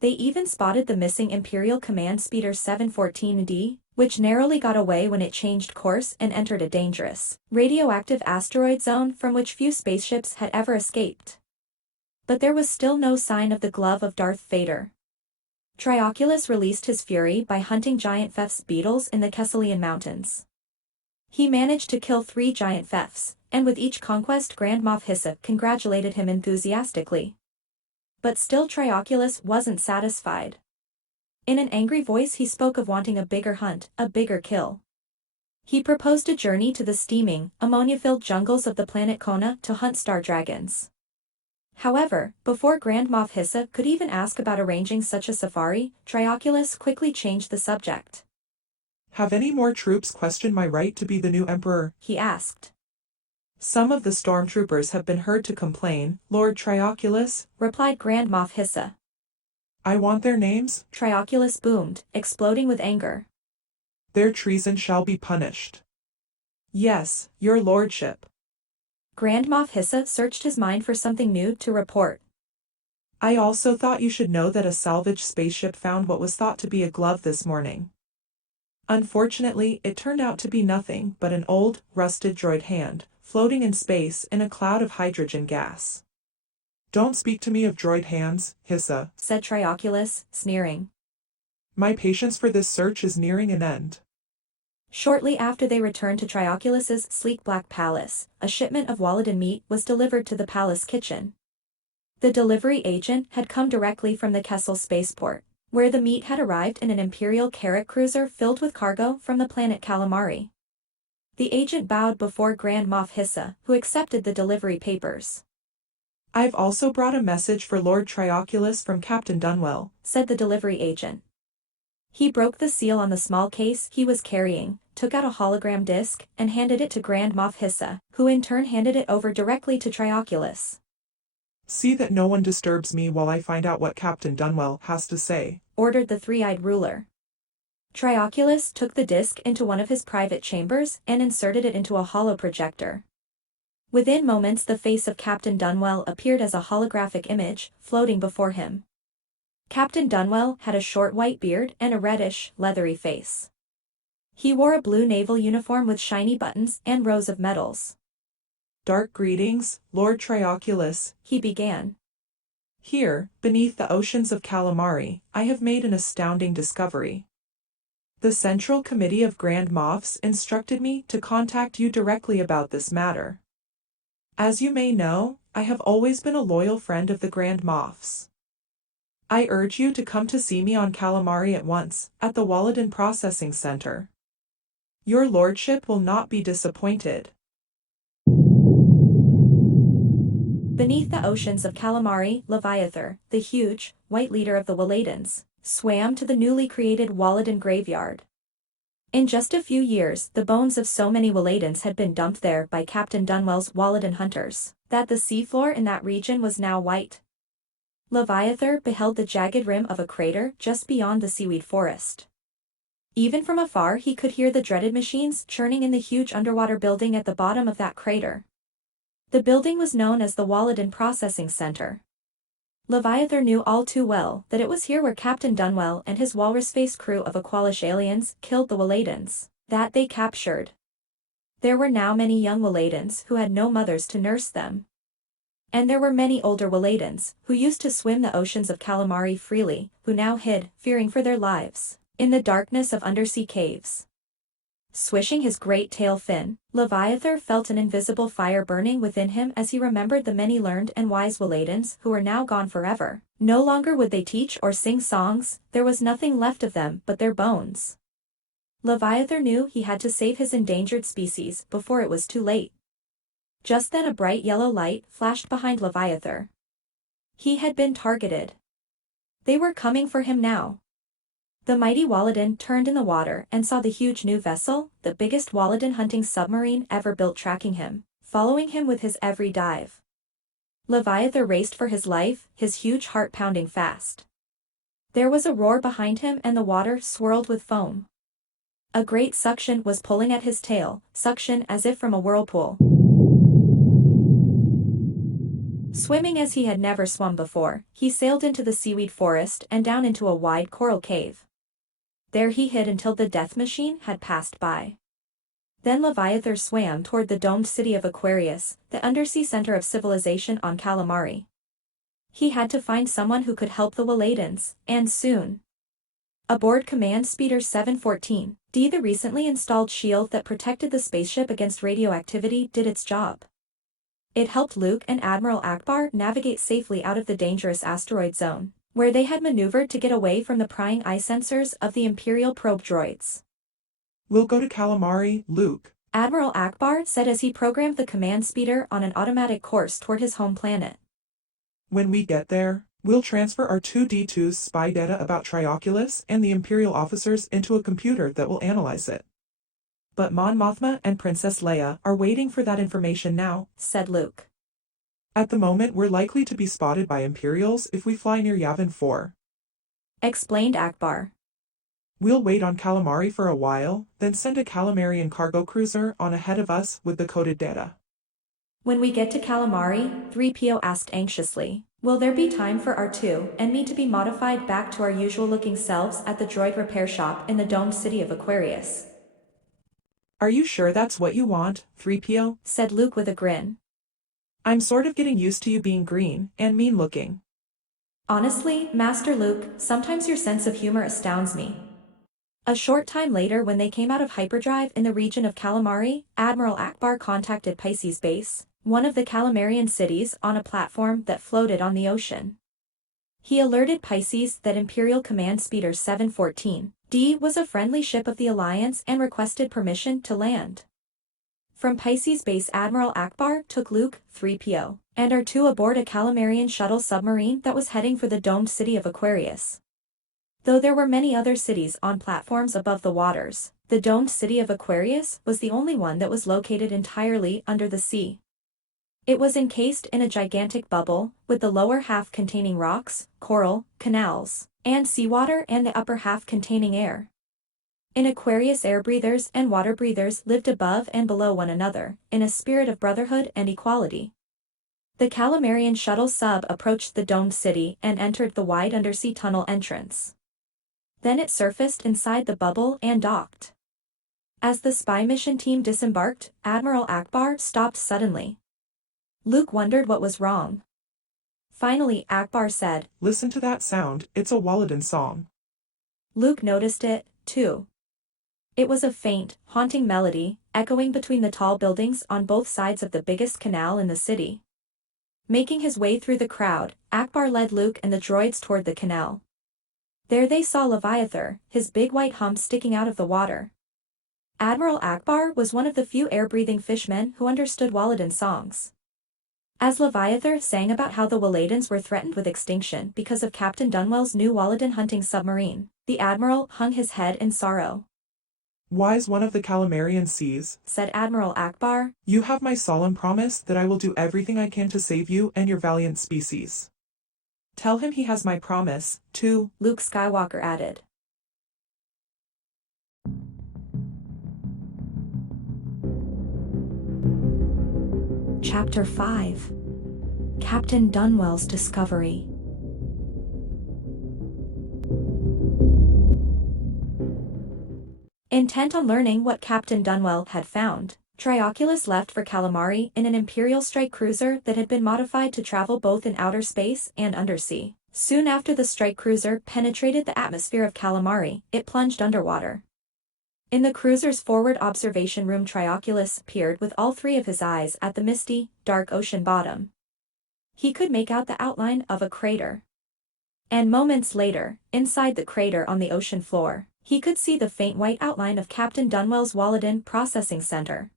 They even spotted the missing Imperial command speeder 714D, which narrowly got away when it changed course and entered a dangerous, radioactive asteroid zone from which few spaceships had ever escaped. But there was still no sign of the glove of Darth Vader. Trioculus released his fury by hunting giant Fef's beetles in the Kesselian mountains. He managed to kill 3 giant Fefs, and with each conquest Grand Moff Hyssop congratulated him enthusiastically. But still Trioculus wasn't satisfied. In an angry voice he spoke of wanting a bigger hunt, a bigger kill. He proposed a journey to the steaming, ammonia-filled jungles of the planet Kona to hunt star dragons. However, before Grand Moff Hyssop could even ask about arranging such a safari, Trioculus quickly changed the subject. "Have any more troops questioned my right to be the new emperor?" he asked. "Some of the stormtroopers have been heard to complain, Lord Trioculus," replied Grand Moff Hyssop. "I want their names." Trioculus boomed, exploding with anger. "Their treason shall be punished." "Yes, your lordship." Grand Moff Hyssop searched his mind for something new to report. "I also thought you should know that a salvaged spaceship found what was thought to be a glove this morning. Unfortunately, it turned out to be nothing but an old, rusted droid hand, floating in space in a cloud of hydrogen gas." "Don't speak to me of droid hands, Hyssop," said Trioculus, sneering. "My patience for this search is nearing an end." Shortly after they returned to Trioculus's sleek black palace, a shipment of Waladan meat was delivered to the palace kitchen. The delivery agent had come directly from the Kessel spaceport, where the meat had arrived in an Imperial carrack cruiser filled with cargo from the planet Calamari. The agent bowed before Grand Moff Hyssop, who accepted the delivery papers. "I've also brought a message for Lord Trioculus from Captain Dunwell," said the delivery agent. He broke the seal on the small case he was carrying, took out a hologram disc, and handed it to Grand Moff Hyssop, who in turn handed it over directly to Trioculus. "See that no one disturbs me while I find out what Captain Dunwell has to say," ordered the three-eyed ruler. Trioculus took the disc into one of his private chambers and inserted it into a holoprojector. Within moments the face of Captain Dunwell appeared as a holographic image, floating before him. Captain Dunwell had a short white beard and a reddish, leathery face. He wore a blue naval uniform with shiny buttons and rows of medals. "Dark greetings, Lord Trioculus," he began. "Here, beneath the oceans of Calamari, I have made an astounding discovery. The Central Committee of Grand Moffs instructed me to contact you directly about this matter. As you may know, I have always been a loyal friend of the Grand Moffs. I urge you to come to see me on Calamari at once, at the Waladan Processing Center. Your lordship will not be disappointed." Beneath the oceans of Calamari, Leviathan, the huge, white leader of the Waladans, swam to the newly created Waladan graveyard. In just a few years, the bones of so many Waladans had been dumped there by Captain Dunwell's Waladan hunters, that the seafloor in that region was now white. Leviathan beheld the jagged rim of a crater just beyond the seaweed forest. Even from afar he could hear the dreaded machines churning in the huge underwater building at the bottom of that crater. The building was known as the Waladan Processing Center. Leviathan knew all too well that it was here where Captain Dunwell and his walrus-faced crew of Aqualish aliens killed the Waladans that they captured. There were now many young Waladans who had no mothers to nurse them. And there were many older Waladans who used to swim the oceans of Calamari freely, who now hid, fearing for their lives, in the darkness of undersea caves. Swishing his great tail fin, Leviathan felt an invisible fire burning within him as he remembered the many learned and wise Waladans who were now gone forever. No longer would they teach or sing songs, there was nothing left of them but their bones. Leviathan knew he had to save his endangered species before it was too late. Just then a bright yellow light flashed behind Leviathan. He had been targeted. They were coming for him now. The mighty Waladan turned in the water and saw the huge new vessel, the biggest Waladan hunting submarine ever built, tracking him, following him with his every dive. Leviathan raced for his life, his huge heart pounding fast. There was a roar behind him and the water swirled with foam. A great suction was pulling at his tail, suction as if from a whirlpool. Swimming as he had never swum before, he sailed into the seaweed forest and down into a wide coral cave. There he hid until the death machine had passed by. Then Leviathan swam toward the domed city of Aquarius, the undersea center of civilization on Calamari. He had to find someone who could help the Waladans, and soon. Aboard Command Speeder 714D, the recently installed shield that protected the spaceship against radioactivity did its job. It helped Luke and Admiral Akbar navigate safely out of the dangerous asteroid zone, where they had maneuvered to get away from the prying eye sensors of the Imperial probe droids. We'll go to Calamari, Luke, Admiral Akbar said as he programmed the command speeder on an automatic course toward his home planet. When we get there, we'll transfer our 2D2's spy data about Trioculus and the Imperial officers into a computer that will analyze it. But Mon Mothma and Princess Leia are waiting for that information now, said Luke. At the moment we're likely to be spotted by Imperials if we fly near Yavin 4. Explained Akbar. We'll wait on Calamari for a while, then send a Calamarian cargo cruiser on ahead of us with the coded data. When we get to Calamari, 3PO asked anxiously, will there be time for R2 and me to be modified back to our usual-looking selves at the droid repair shop in the domed city of Aquarius? Are you sure that's what you want, 3PO? Said Luke with a grin. I'm sort of getting used to you being green and mean-looking. Honestly, Master Luke, sometimes your sense of humor astounds me. A short time later, when they came out of hyperdrive in the region of Calamari, Admiral Akbar contacted Pisces Base, one of the Calamarian cities, on a platform that floated on the ocean. He alerted Pisces that Imperial Command Speeder 714D was a friendly ship of the Alliance and requested permission to land. From Pisces Base, Admiral Akbar took Luke, 3PO, and R2 aboard a Calamarian shuttle submarine that was heading for the domed city of Aquarius. Though there were many other cities on platforms above the waters, the domed city of Aquarius was the only one that was located entirely under the sea. It was encased in a gigantic bubble, with the lower half containing rocks, coral, canals, and seawater, and the upper half containing air. In Aquarius, air breathers and water breathers lived above and below one another, in a spirit of brotherhood and equality. The Calamarian shuttle sub approached the domed city and entered the wide undersea tunnel entrance. Then it surfaced inside the bubble and docked. As the spy mission team disembarked, Admiral Akbar stopped suddenly. Luke wondered what was wrong. Finally, Akbar said, "Listen to that sound, it's a Waladan song." Luke noticed it, too. It was a faint, haunting melody, echoing between the tall buildings on both sides of the biggest canal in the city. Making his way through the crowd, Akbar led Luke and the droids toward the canal. There they saw Leviathan, his big white hump sticking out of the water. Admiral Akbar was one of the few air-breathing fishmen who understood Waladan songs. As Leviathan sang about how the Waladans were threatened with extinction because of Captain Dunwell's new Waladan hunting submarine, the Admiral hung his head in sorrow. Wise one of the Calamarian seas, said Admiral Akbar. You have my solemn promise that I will do everything I can to save you and your valiant species. Tell him he has my promise, too, Luke Skywalker added. Chapter 5. Captain Dunwell's Discovery. Intent on learning what Captain Dunwell had found, Trioculus left for Calamari in an Imperial strike cruiser that had been modified to travel both in outer space and undersea. Soon after the strike cruiser penetrated the atmosphere of Calamari, it plunged underwater. In the cruiser's forward observation room, Trioculus peered with all three of his eyes at the misty, dark ocean bottom. He could make out the outline of a crater. And moments later, inside the crater on the ocean floor, he could see the faint white outline of Captain Dunwell's Walloden Processing Center.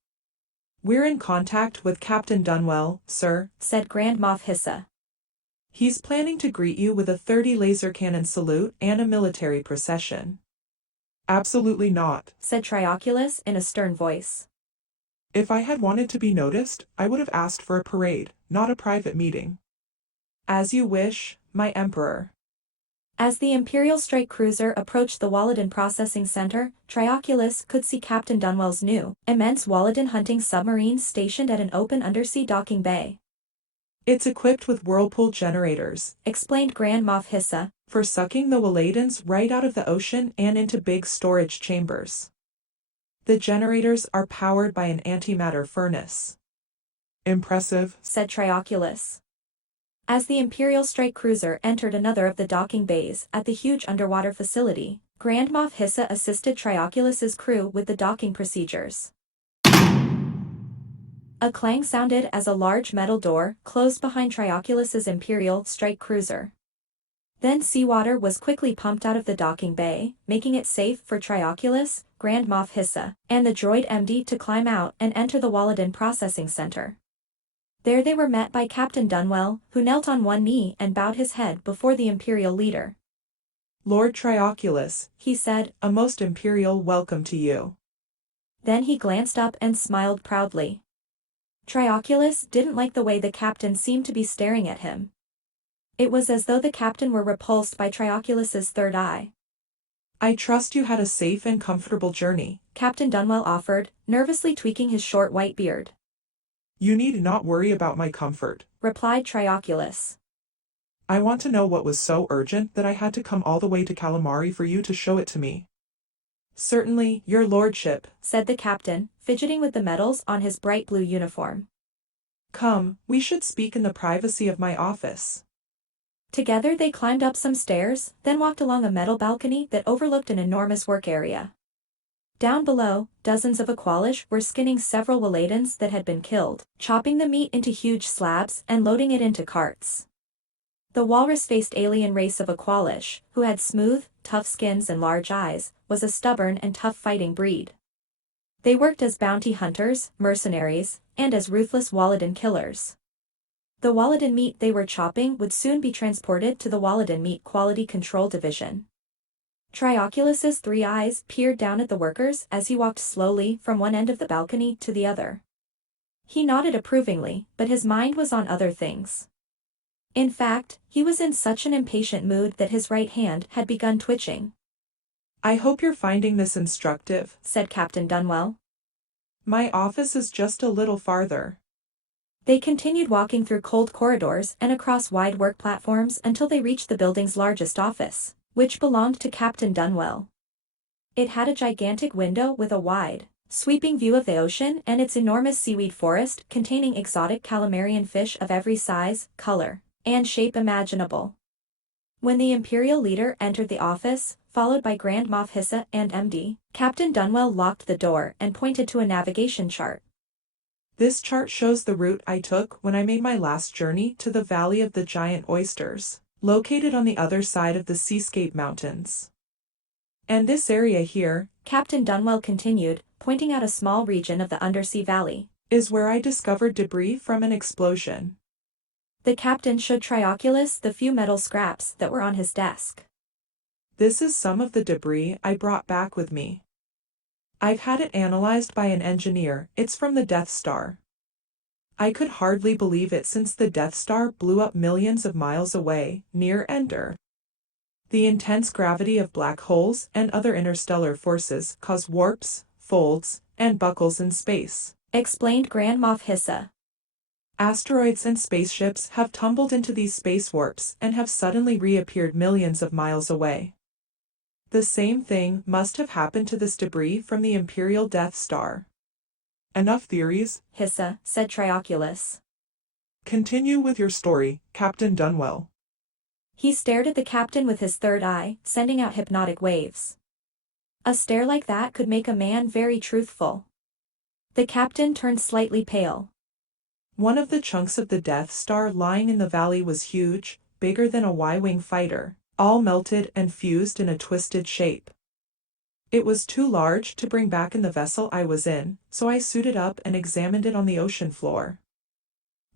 We're in contact with Captain Dunwell, sir, said Grand Moff Hissa. He's planning to greet you with a 30 laser cannon salute and a military procession. Absolutely not, said Trioculus in a stern voice. If I had wanted to be noticed, I would have asked for a parade, not a private meeting. As you wish, my emperor. As the Imperial strike cruiser approached the Walloden Processing Center, Trioculus could see Captain Dunwell's new, immense Walloden hunting submarine stationed at an open undersea docking bay. It's equipped with whirlpool generators, explained Grand Moff Hissa, for sucking the Walladens right out of the ocean and into big storage chambers. The generators are powered by an antimatter furnace. Impressive, said Trioculus. As the Imperial strike cruiser entered another of the docking bays at the huge underwater facility, Grand Moff Hissa assisted Trioculus's crew with the docking procedures. A clang sounded as a large metal door closed behind Trioculus's Imperial strike cruiser. Then seawater was quickly pumped out of the docking bay, making it safe for Trioculus, Grand Moff Hissa, and the droid MD to climb out and enter the Walloden Processing Center. There they were met by Captain Dunwell, who knelt on one knee and bowed his head before the Imperial leader. Lord Trioculus, he said, a most imperial welcome to you. Then he glanced up and smiled proudly. Trioculus didn't like the way the captain seemed to be staring at him. It was as though the captain were repulsed by Trioculus's third eye. I trust you had a safe and comfortable journey, Captain Dunwell offered, nervously tweaking his short white beard. You need not worry about my comfort, replied Trioculus. I want to know what was so urgent that I had to come all the way to Calamari for you to show it to me. Certainly, your lordship, said the captain, fidgeting with the medals on his bright blue uniform. Come, we should speak in the privacy of my office. Together they climbed up some stairs, then walked along a metal balcony that overlooked an enormous work area. Down below, dozens of Aqualish were skinning several Walladens that had been killed, chopping the meat into huge slabs and loading it into carts. The walrus-faced alien race of Aqualish, who had smooth, tough skins and large eyes, was a stubborn and tough fighting breed. They worked as bounty hunters, mercenaries, and as ruthless Walladen killers. The Walladen meat they were chopping would soon be transported to the Walladen Meat Quality Control Division. Trioculus's three eyes peered down at the workers as he walked slowly from one end of the balcony to the other. He nodded approvingly, but his mind was on other things. In fact, he was in such an impatient mood that his right hand had begun twitching. I hope you're finding this instructive, said Captain Dunwell. My office is just a little farther. They continued walking through cold corridors and across wide work platforms until they reached the building's largest office, which belonged to Captain Dunwell. It had a gigantic window with a wide, sweeping view of the ocean and its enormous seaweed forest containing exotic Calamarian fish of every size, color, and shape imaginable. When the Imperial leader entered the office, followed by Grand Moff Hissa and MD, Captain Dunwell locked the door and pointed to a navigation chart. This chart shows the route I took when I made my last journey to the Valley of the Giant Oysters, located on the other side of the Seascape Mountains. And this area here, Captain Dunwell continued, pointing out a small region of the undersea valley, is where I discovered debris from an explosion. The captain showed Trioculus the few metal scraps that were on his desk. This is some of the debris I brought back with me. I've had it analyzed by an engineer. It's from the Death Star. I could hardly believe it since the Death Star blew up millions of miles away, near Ender. The intense gravity of black holes and other interstellar forces cause warps, folds, and buckles in space, explained Grand Moff Hissa. Asteroids and spaceships have tumbled into these space warps and have suddenly reappeared millions of miles away. The same thing must have happened to this debris from the Imperial Death Star. Enough theories. Hissa, said Trioculus. Continue with your story, Captain Dunwell. He stared at the captain with his third eye, sending out hypnotic waves. A stare like that could make a man very truthful. The captain turned slightly pale. One of the chunks of the Death Star lying in the valley was huge, bigger than a Y-wing fighter, all melted and fused in a twisted shape. It was too large to bring back in the vessel I was in, so I suited up and examined it on the ocean floor.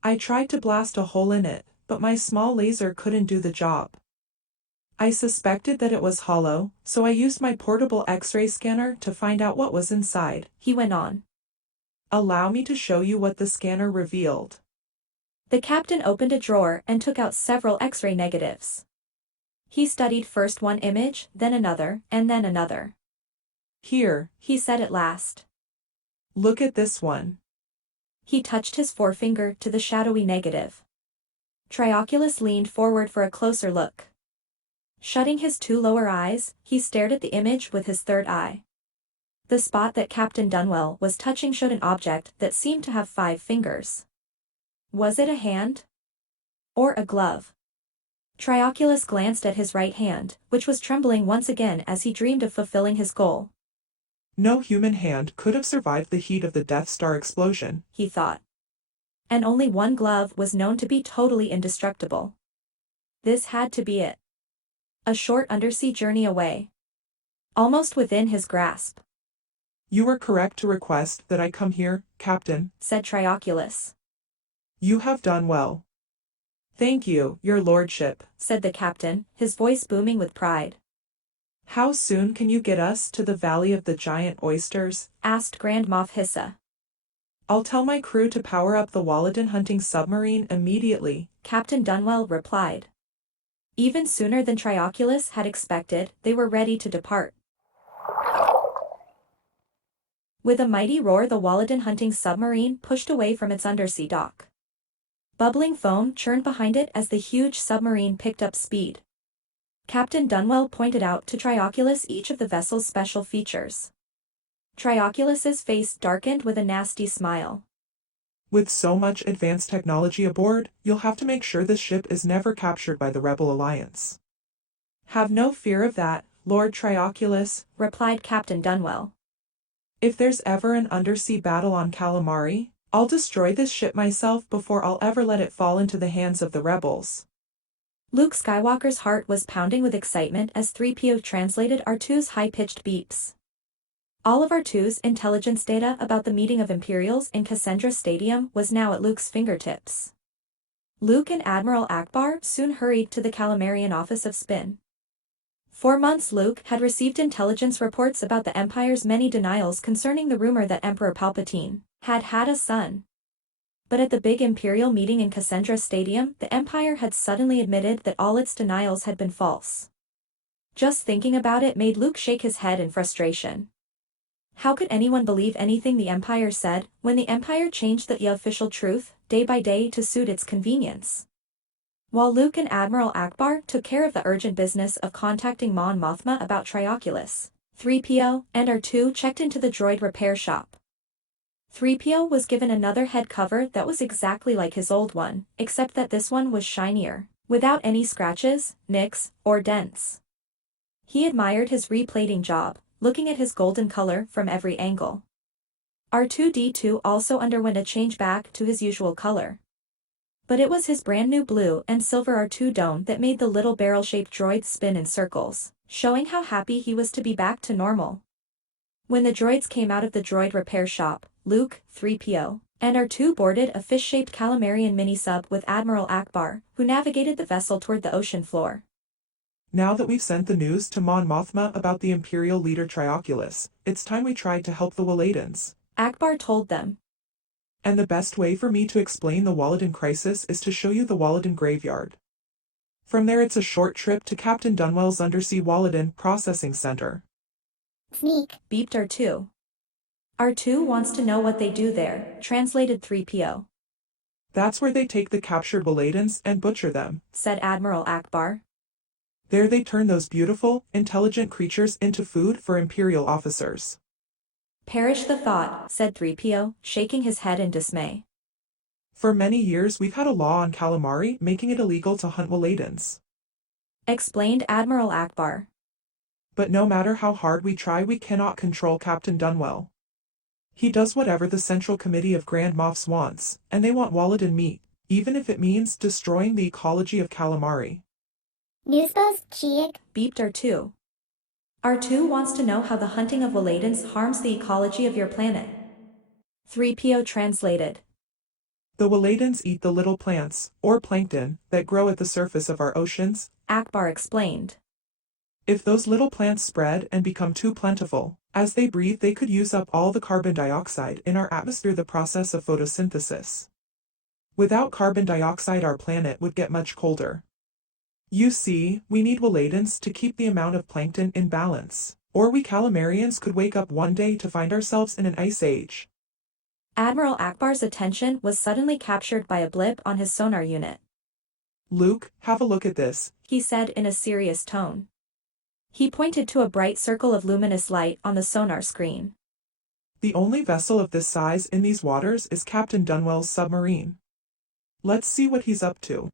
I tried to blast a hole in it, but my small laser couldn't do the job. I suspected that it was hollow, so I used my portable X-ray scanner to find out what was inside, he went on. Allow me to show you what the scanner revealed. The captain opened a drawer and took out several X-ray negatives. He studied first one image, then another, and then another. Here, he said at last. Look at this one. He touched his forefinger to the shadowy negative. Trioculus leaned forward for a closer look. Shutting his two lower eyes, he stared at the image with his third eye. The spot that Captain Dunwell was touching showed an object that seemed to have 5 fingers. Was it a hand? Or a glove? Trioculus glanced at his right hand, which was trembling once again as he dreamed of fulfilling his goal. No human hand could have survived the heat of the Death Star explosion, he thought. And only one glove was known to be totally indestructible. This had to be it. A short undersea journey away. Almost within his grasp. You were correct to request that I come here, Captain, said Trioculus. You have done well. Thank you, your lordship, said the captain, his voice booming with pride. How soon can you get us to the Valley of the Giant Oysters? asked Grand Moff Hissa. I'll tell my crew to power up the Walloden hunting submarine immediately, Captain Dunwell replied. Even sooner than Trioculus had expected, they were ready to depart. With a mighty roar, the Walloden hunting submarine pushed away from its undersea dock. Bubbling foam churned behind it as the huge submarine picked up speed. Captain Dunwell pointed out to Trioculus each of the vessel's special features. Trioculus's face darkened with a nasty smile. With so much advanced technology aboard, you'll have to make sure this ship is never captured by the Rebel Alliance. Have no fear of that, Lord Trioculus, replied Captain Dunwell. If there's ever an undersea battle on Calamari, I'll destroy this ship myself before I'll ever let it fall into the hands of the rebels. Luke Skywalker's heart was pounding with excitement as 3PO translated R2's high-pitched beeps. All of R2's intelligence data about the meeting of Imperials in Cassandra Stadium was now at Luke's fingertips. Luke and Admiral Akbar soon hurried to the Calamarian office of Spin. For months Luke had received intelligence reports about the Empire's many denials concerning the rumor that Emperor Palpatine had had a son. But at the big Imperial meeting in Cassandra Stadium, the Empire had suddenly admitted that all its denials had been false. Just thinking about it made Luke shake his head in frustration. How could anyone believe anything the Empire said, when the Empire changed the official truth, day by day to suit its convenience? While Luke and Admiral Akbar took care of the urgent business of contacting Mon Mothma about Trioculus, 3PO and R2 checked into the droid repair shop. 3PO was given another head cover that was exactly like his old one, except that this one was shinier, without any scratches, nicks, or dents. He admired his replating job, looking at his golden color from every angle. R2-D2 also underwent a change back to his usual color. But it was his brand new blue and silver R2 dome that made the little barrel-shaped droid spin in circles, showing how happy he was to be back to normal. When the droids came out of the droid repair shop, Luke, 3PO, and R2 boarded a fish-shaped Calamarian mini-sub with Admiral Akbar, who navigated the vessel toward the ocean floor. Now that we've sent the news to Mon Mothma about the Imperial leader Trioculus, it's time we tried to help the Waladans. Akbar told them. And the best way for me to explain the Waladan crisis is to show you the Waladan graveyard. From there it's a short trip to Captain Dunwell's undersea Waladan processing center. Sneak. Beeped R2. R2 wants to know what they do there, translated 3PO. That's where they take the captured Waladans and butcher them, said Admiral Akbar. There they turn those beautiful, intelligent creatures into food for Imperial officers. Perish the thought, said 3PO, shaking his head in dismay. For many years we've had a law on Calamari making it illegal to hunt Waladans, explained Admiral Akbar. But no matter how hard we try, we cannot control Captain Dunwell. He does whatever the Central Committee of Grand Moffs wants, and they want Waladan meat, even if it means destroying the ecology of Calamari. Newspost, Chiik. Beeped R2. R2 wants to know how the hunting of Waladans harms the ecology of your planet. 3PO translated. The Waladans eat the little plants, or plankton, that grow at the surface of our oceans, Akbar explained. If those little plants spread and become too plentiful, as they breathe they could use up all the carbon dioxide in our atmosphere, the process of photosynthesis. Without carbon dioxide our planet would get much colder. You see, we need Waladans to keep the amount of plankton in balance, or we Calamarians could wake up one day to find ourselves in an ice age. Admiral Akbar's attention was suddenly captured by a blip on his sonar unit. Luke, have a look at this, he said in a serious tone. He pointed to a bright circle of luminous light on the sonar screen. The only vessel of this size in these waters is Captain Dunwell's submarine. Let's see what he's up to.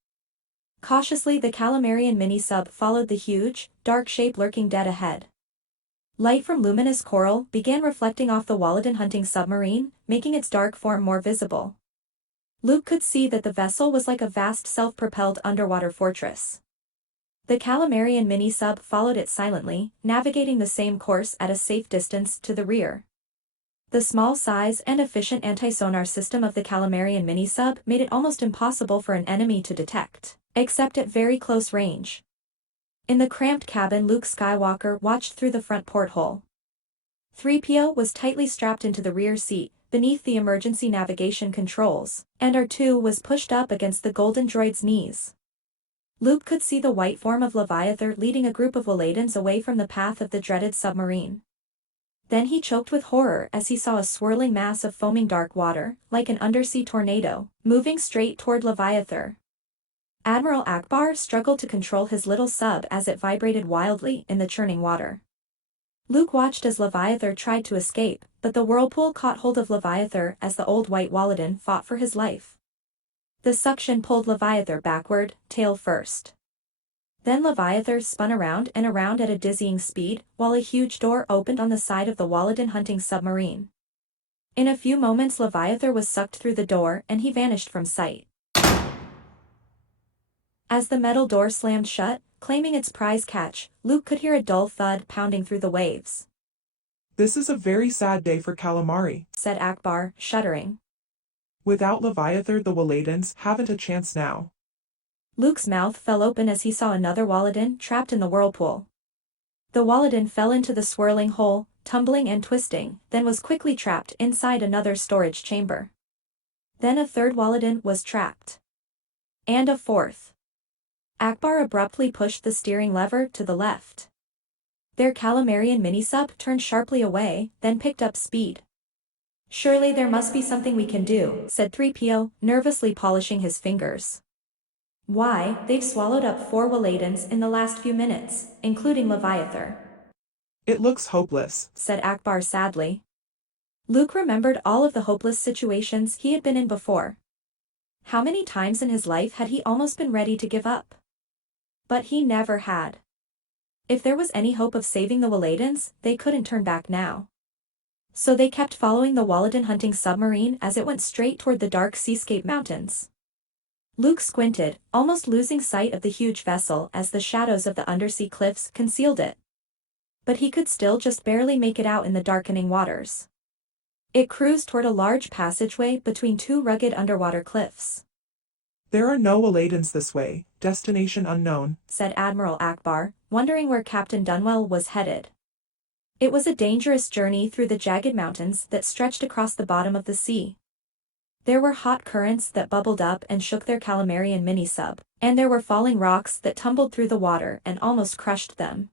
Cautiously the Calamarian mini-sub followed the huge, dark shape lurking dead ahead. Light from luminous coral began reflecting off the Waladan hunting submarine, making its dark form more visible. Luke could see that the vessel was like a vast self-propelled underwater fortress. The Calamarian mini-sub followed it silently, navigating the same course at a safe distance to the rear. The small size and efficient anti-sonar system of the Calamarian mini-sub made it almost impossible for an enemy to detect, except at very close range. In the cramped cabin Luke Skywalker watched through the front porthole. 3PO was tightly strapped into the rear seat, beneath the emergency navigation controls, and R2 was pushed up against the golden droid's knees. Luke could see the white form of Leviathan leading a group of Waladans away from the path of the dreaded submarine. Then he choked with horror as he saw a swirling mass of foaming dark water, like an undersea tornado, moving straight toward Leviathan. Admiral Akbar struggled to control his little sub as it vibrated wildly in the churning water. Luke watched as Leviathan tried to escape, but the whirlpool caught hold of Leviathan as the old white Waladan fought for his life. The suction pulled Leviathan backward, tail first. Then Leviathan spun around and around at a dizzying speed, while a huge door opened on the side of the Waladan hunting submarine. In a few moments Leviathan was sucked through the door and he vanished from sight. As the metal door slammed shut, claiming its prize catch, Luke could hear a dull thud pounding through the waves. This is a very sad day for Calamari, said Akbar, shuddering. Without Leviathan the Waladans haven't a chance now. Luke's mouth fell open as he saw another Waladan trapped in the whirlpool. The Waladan fell into the swirling hole, tumbling and twisting, then was quickly trapped inside another storage chamber. Then a third Waladan was trapped. And a fourth. Akbar abruptly pushed the steering lever to the left. Their Calamarian mini-sub turned sharply away, then picked up speed. Surely there must be something we can do, said 3PO, nervously polishing his fingers. Why, they've swallowed up 4 Waladans in the last few minutes, including Leviathan. It looks hopeless, said Akbar sadly. Luke remembered all of the hopeless situations he had been in before. How many times in his life had he almost been ready to give up? But he never had. If there was any hope of saving the Waladans, they couldn't turn back now. So they kept following the Waladan hunting submarine as it went straight toward the dark seascape mountains. Luke squinted, almost losing sight of the huge vessel as the shadows of the undersea cliffs concealed it. But he could still just barely make it out in the darkening waters. It cruised toward a large passageway between 2 rugged underwater cliffs. There are no Aladins this way, destination unknown, said Admiral Akbar, wondering where Captain Dunwell was headed. It was a dangerous journey through the jagged mountains that stretched across the bottom of the sea. There were hot currents that bubbled up and shook their Calamari mini-sub, and there were falling rocks that tumbled through the water and almost crushed them.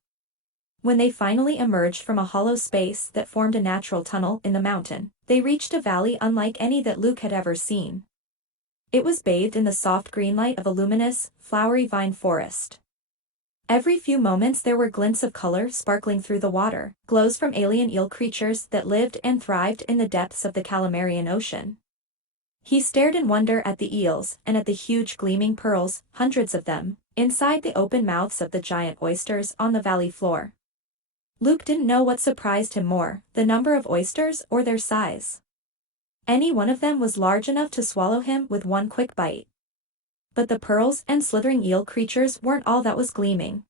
When they finally emerged from a hollow space that formed a natural tunnel in the mountain, they reached a valley unlike any that Luke had ever seen. It was bathed in the soft green light of a luminous, flowery vine forest. Every few moments there were glints of color sparkling through the water, glows from alien eel creatures that lived and thrived in the depths of the Calamarian Ocean. He stared in wonder at the eels and at the huge gleaming pearls, hundreds of them, inside the open mouths of the giant oysters on the valley floor. Luke didn't know what surprised him more, the number of oysters or their size. Any one of them was large enough to swallow him with one quick bite. But the pearls and slithering eel creatures weren't all that was gleaming.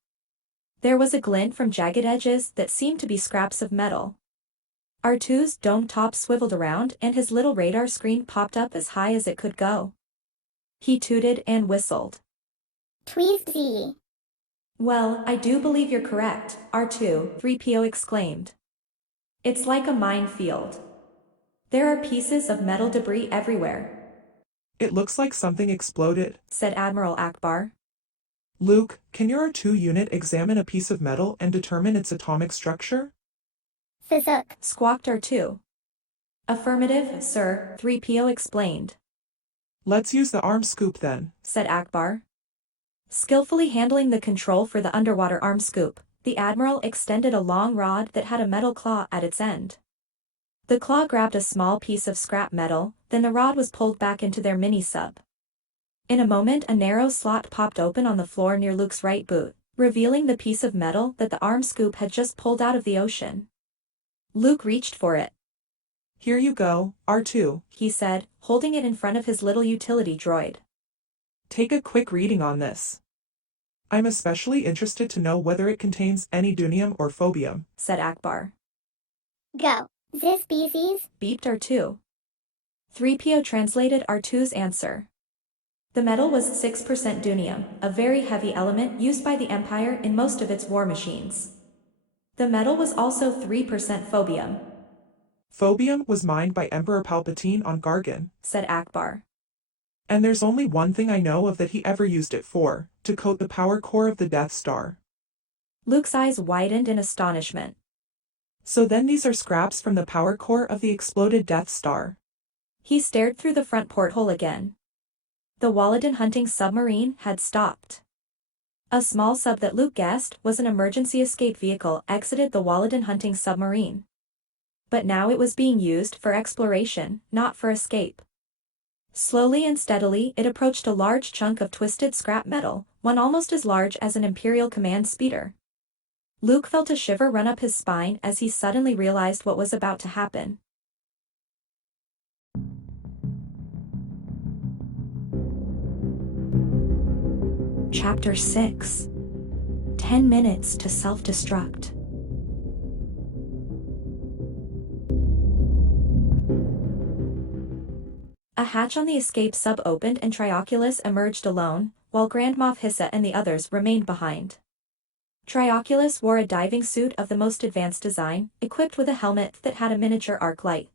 There was a glint from jagged edges that seemed to be scraps of metal. R2's dome top swiveled around and his little radar screen popped up as high as it could go. He tooted and whistled. Tweezed. Well, I do believe you're correct, R2, 3PO exclaimed. It's like a minefield. There are pieces of metal debris everywhere. It looks like something exploded, said Admiral Akbar. Luke, can your R2 unit examine a piece of metal and determine its atomic structure? Fizuk, squawked R2. Affirmative, sir, 3PO explained. Let's use the arm scoop then, said Akbar. Skillfully handling the control for the underwater arm scoop, the Admiral extended a long rod that had a metal claw at its end. The claw grabbed a small piece of scrap metal, then the rod was pulled back into their mini-sub. In a moment a narrow slot popped open on the floor near Luke's right boot, revealing the piece of metal that the arm scoop had just pulled out of the ocean. Luke reached for it. Here you go, R2, he said, holding it in front of his little utility droid. Take a quick reading on this. I'm especially interested to know whether it contains any dunium or phobium, said Akbar. Go. This species? Beeped R2. 3PO translated R2's answer. The metal was 6% dunium, a very heavy element used by the Empire in most of its war machines. The metal was also 3% phobium. Phobium was mined by Emperor Palpatine on Gargan, said Akbar. And there's only one thing I know of that he ever used it for, to coat the power core of the Death Star. Luke's eyes widened in astonishment. So then these are scraps from the power core of the exploded Death Star. He stared through the front porthole again. The Walloden hunting submarine had stopped. A small sub that Luke guessed was an emergency escape vehicle exited the Walloden hunting submarine. But now it was being used for exploration, not for escape. Slowly and steadily it approached a large chunk of twisted scrap metal, one almost as large as an Imperial command speeder. Luke felt a shiver run up his spine as he suddenly realized what was about to happen. Chapter 6. 10 minutes to self-destruct. A hatch on the escape sub opened and Trioculus emerged alone, while Grand Moff Hissa and the others remained behind. Trioculus wore a diving suit of the most advanced design, equipped with a helmet that had a miniature arc light.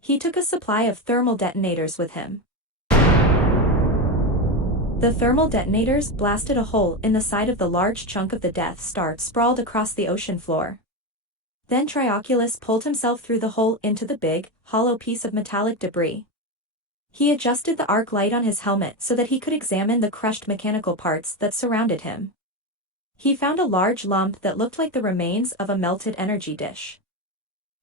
He took a supply of thermal detonators with him. The thermal detonators blasted a hole in the side of the large chunk of the Death Star sprawled across the ocean floor. Then Trioculus pulled himself through the hole into the big, hollow piece of metallic debris. He adjusted the arc light on his helmet so that he could examine the crushed mechanical parts that surrounded him. He found a large lump that looked like the remains of a melted energy dish.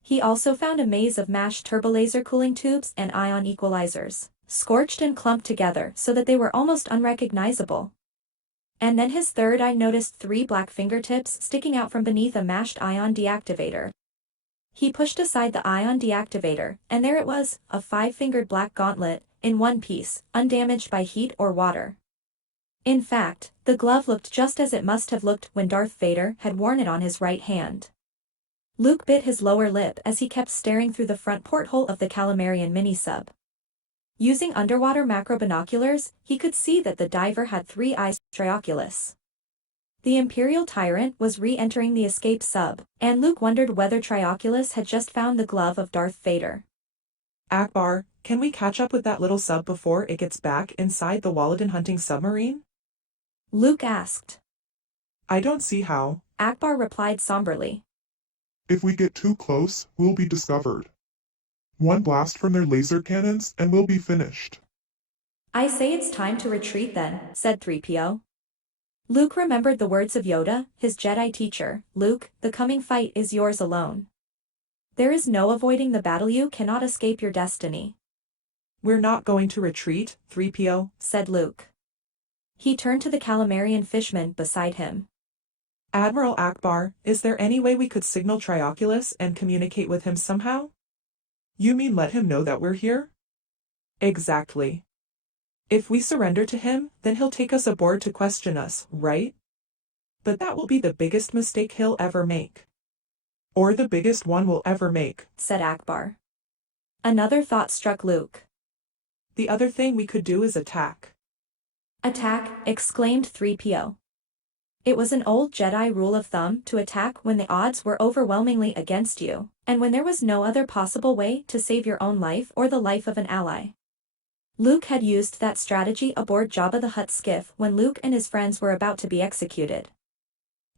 He also found a maze of mashed turbolaser cooling tubes and ion equalizers, scorched and clumped together so that they were almost unrecognizable. And then his third eye noticed 3 black fingertips sticking out from beneath a mashed ion deactivator. He pushed aside the ion deactivator, and there it was, a 5-fingered black gauntlet, in one piece, undamaged by heat or water. In fact, the glove looked just as it must have looked when Darth Vader had worn it on his right hand. Luke bit his lower lip as he kept staring through the front porthole of the Calamarian mini-sub. Using underwater macro binoculars, he could see that the diver had 3 eyes. Trioculus. The Imperial tyrant was re-entering the escape sub, and Luke wondered whether Trioculus had just found the glove of Darth Vader. Akbar, can we catch up with that little sub before it gets back inside the Walloden hunting submarine? Luke asked. I don't see how. Akbar replied somberly. If we get too close, we'll be discovered. One blast from their laser cannons and we'll be finished. I say it's time to retreat then, said 3PO. Luke remembered the words of Yoda, his Jedi teacher. Luke, the coming fight is yours alone. There is no avoiding the battle, you cannot escape your destiny. We're not going to retreat, 3PO, said Luke. He turned to the Calamarian fishman beside him. Admiral Akbar, is there any way we could signal Trioculus and communicate with him somehow? You mean let him know that we're here? Exactly. If we surrender to him, then he'll take us aboard to question us, right? But that will be the biggest mistake he'll ever make. Or the biggest one we'll ever make, said Akbar. Another thought struck Luke. The other thing we could do is attack. Attack, exclaimed 3PO. It was an old Jedi rule of thumb to attack when the odds were overwhelmingly against you, and when there was no other possible way to save your own life or the life of an ally. Luke had used that strategy aboard Jabba the Hutt's skiff when Luke and his friends were about to be executed.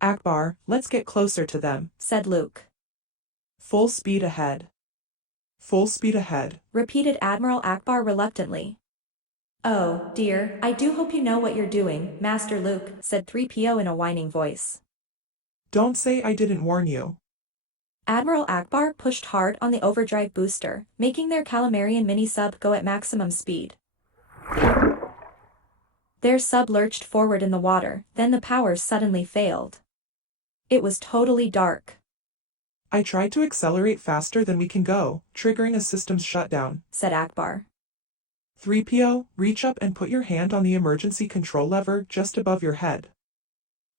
Akbar, let's get closer to them, said Luke. Full speed ahead. Full speed ahead, repeated Admiral Akbar reluctantly. Oh, dear, I do hope you know what you're doing, Master Luke, said 3PO in a whining voice. Don't say I didn't warn you. Admiral Akbar pushed hard on the overdrive booster, making their Calamarian mini-sub go at maximum speed. Their sub lurched forward in the water, then the power suddenly failed. It was totally dark. I tried to accelerate faster than we can go, triggering a systems shutdown, said Akbar. 3PO, reach up and put your hand on the emergency control lever just above your head.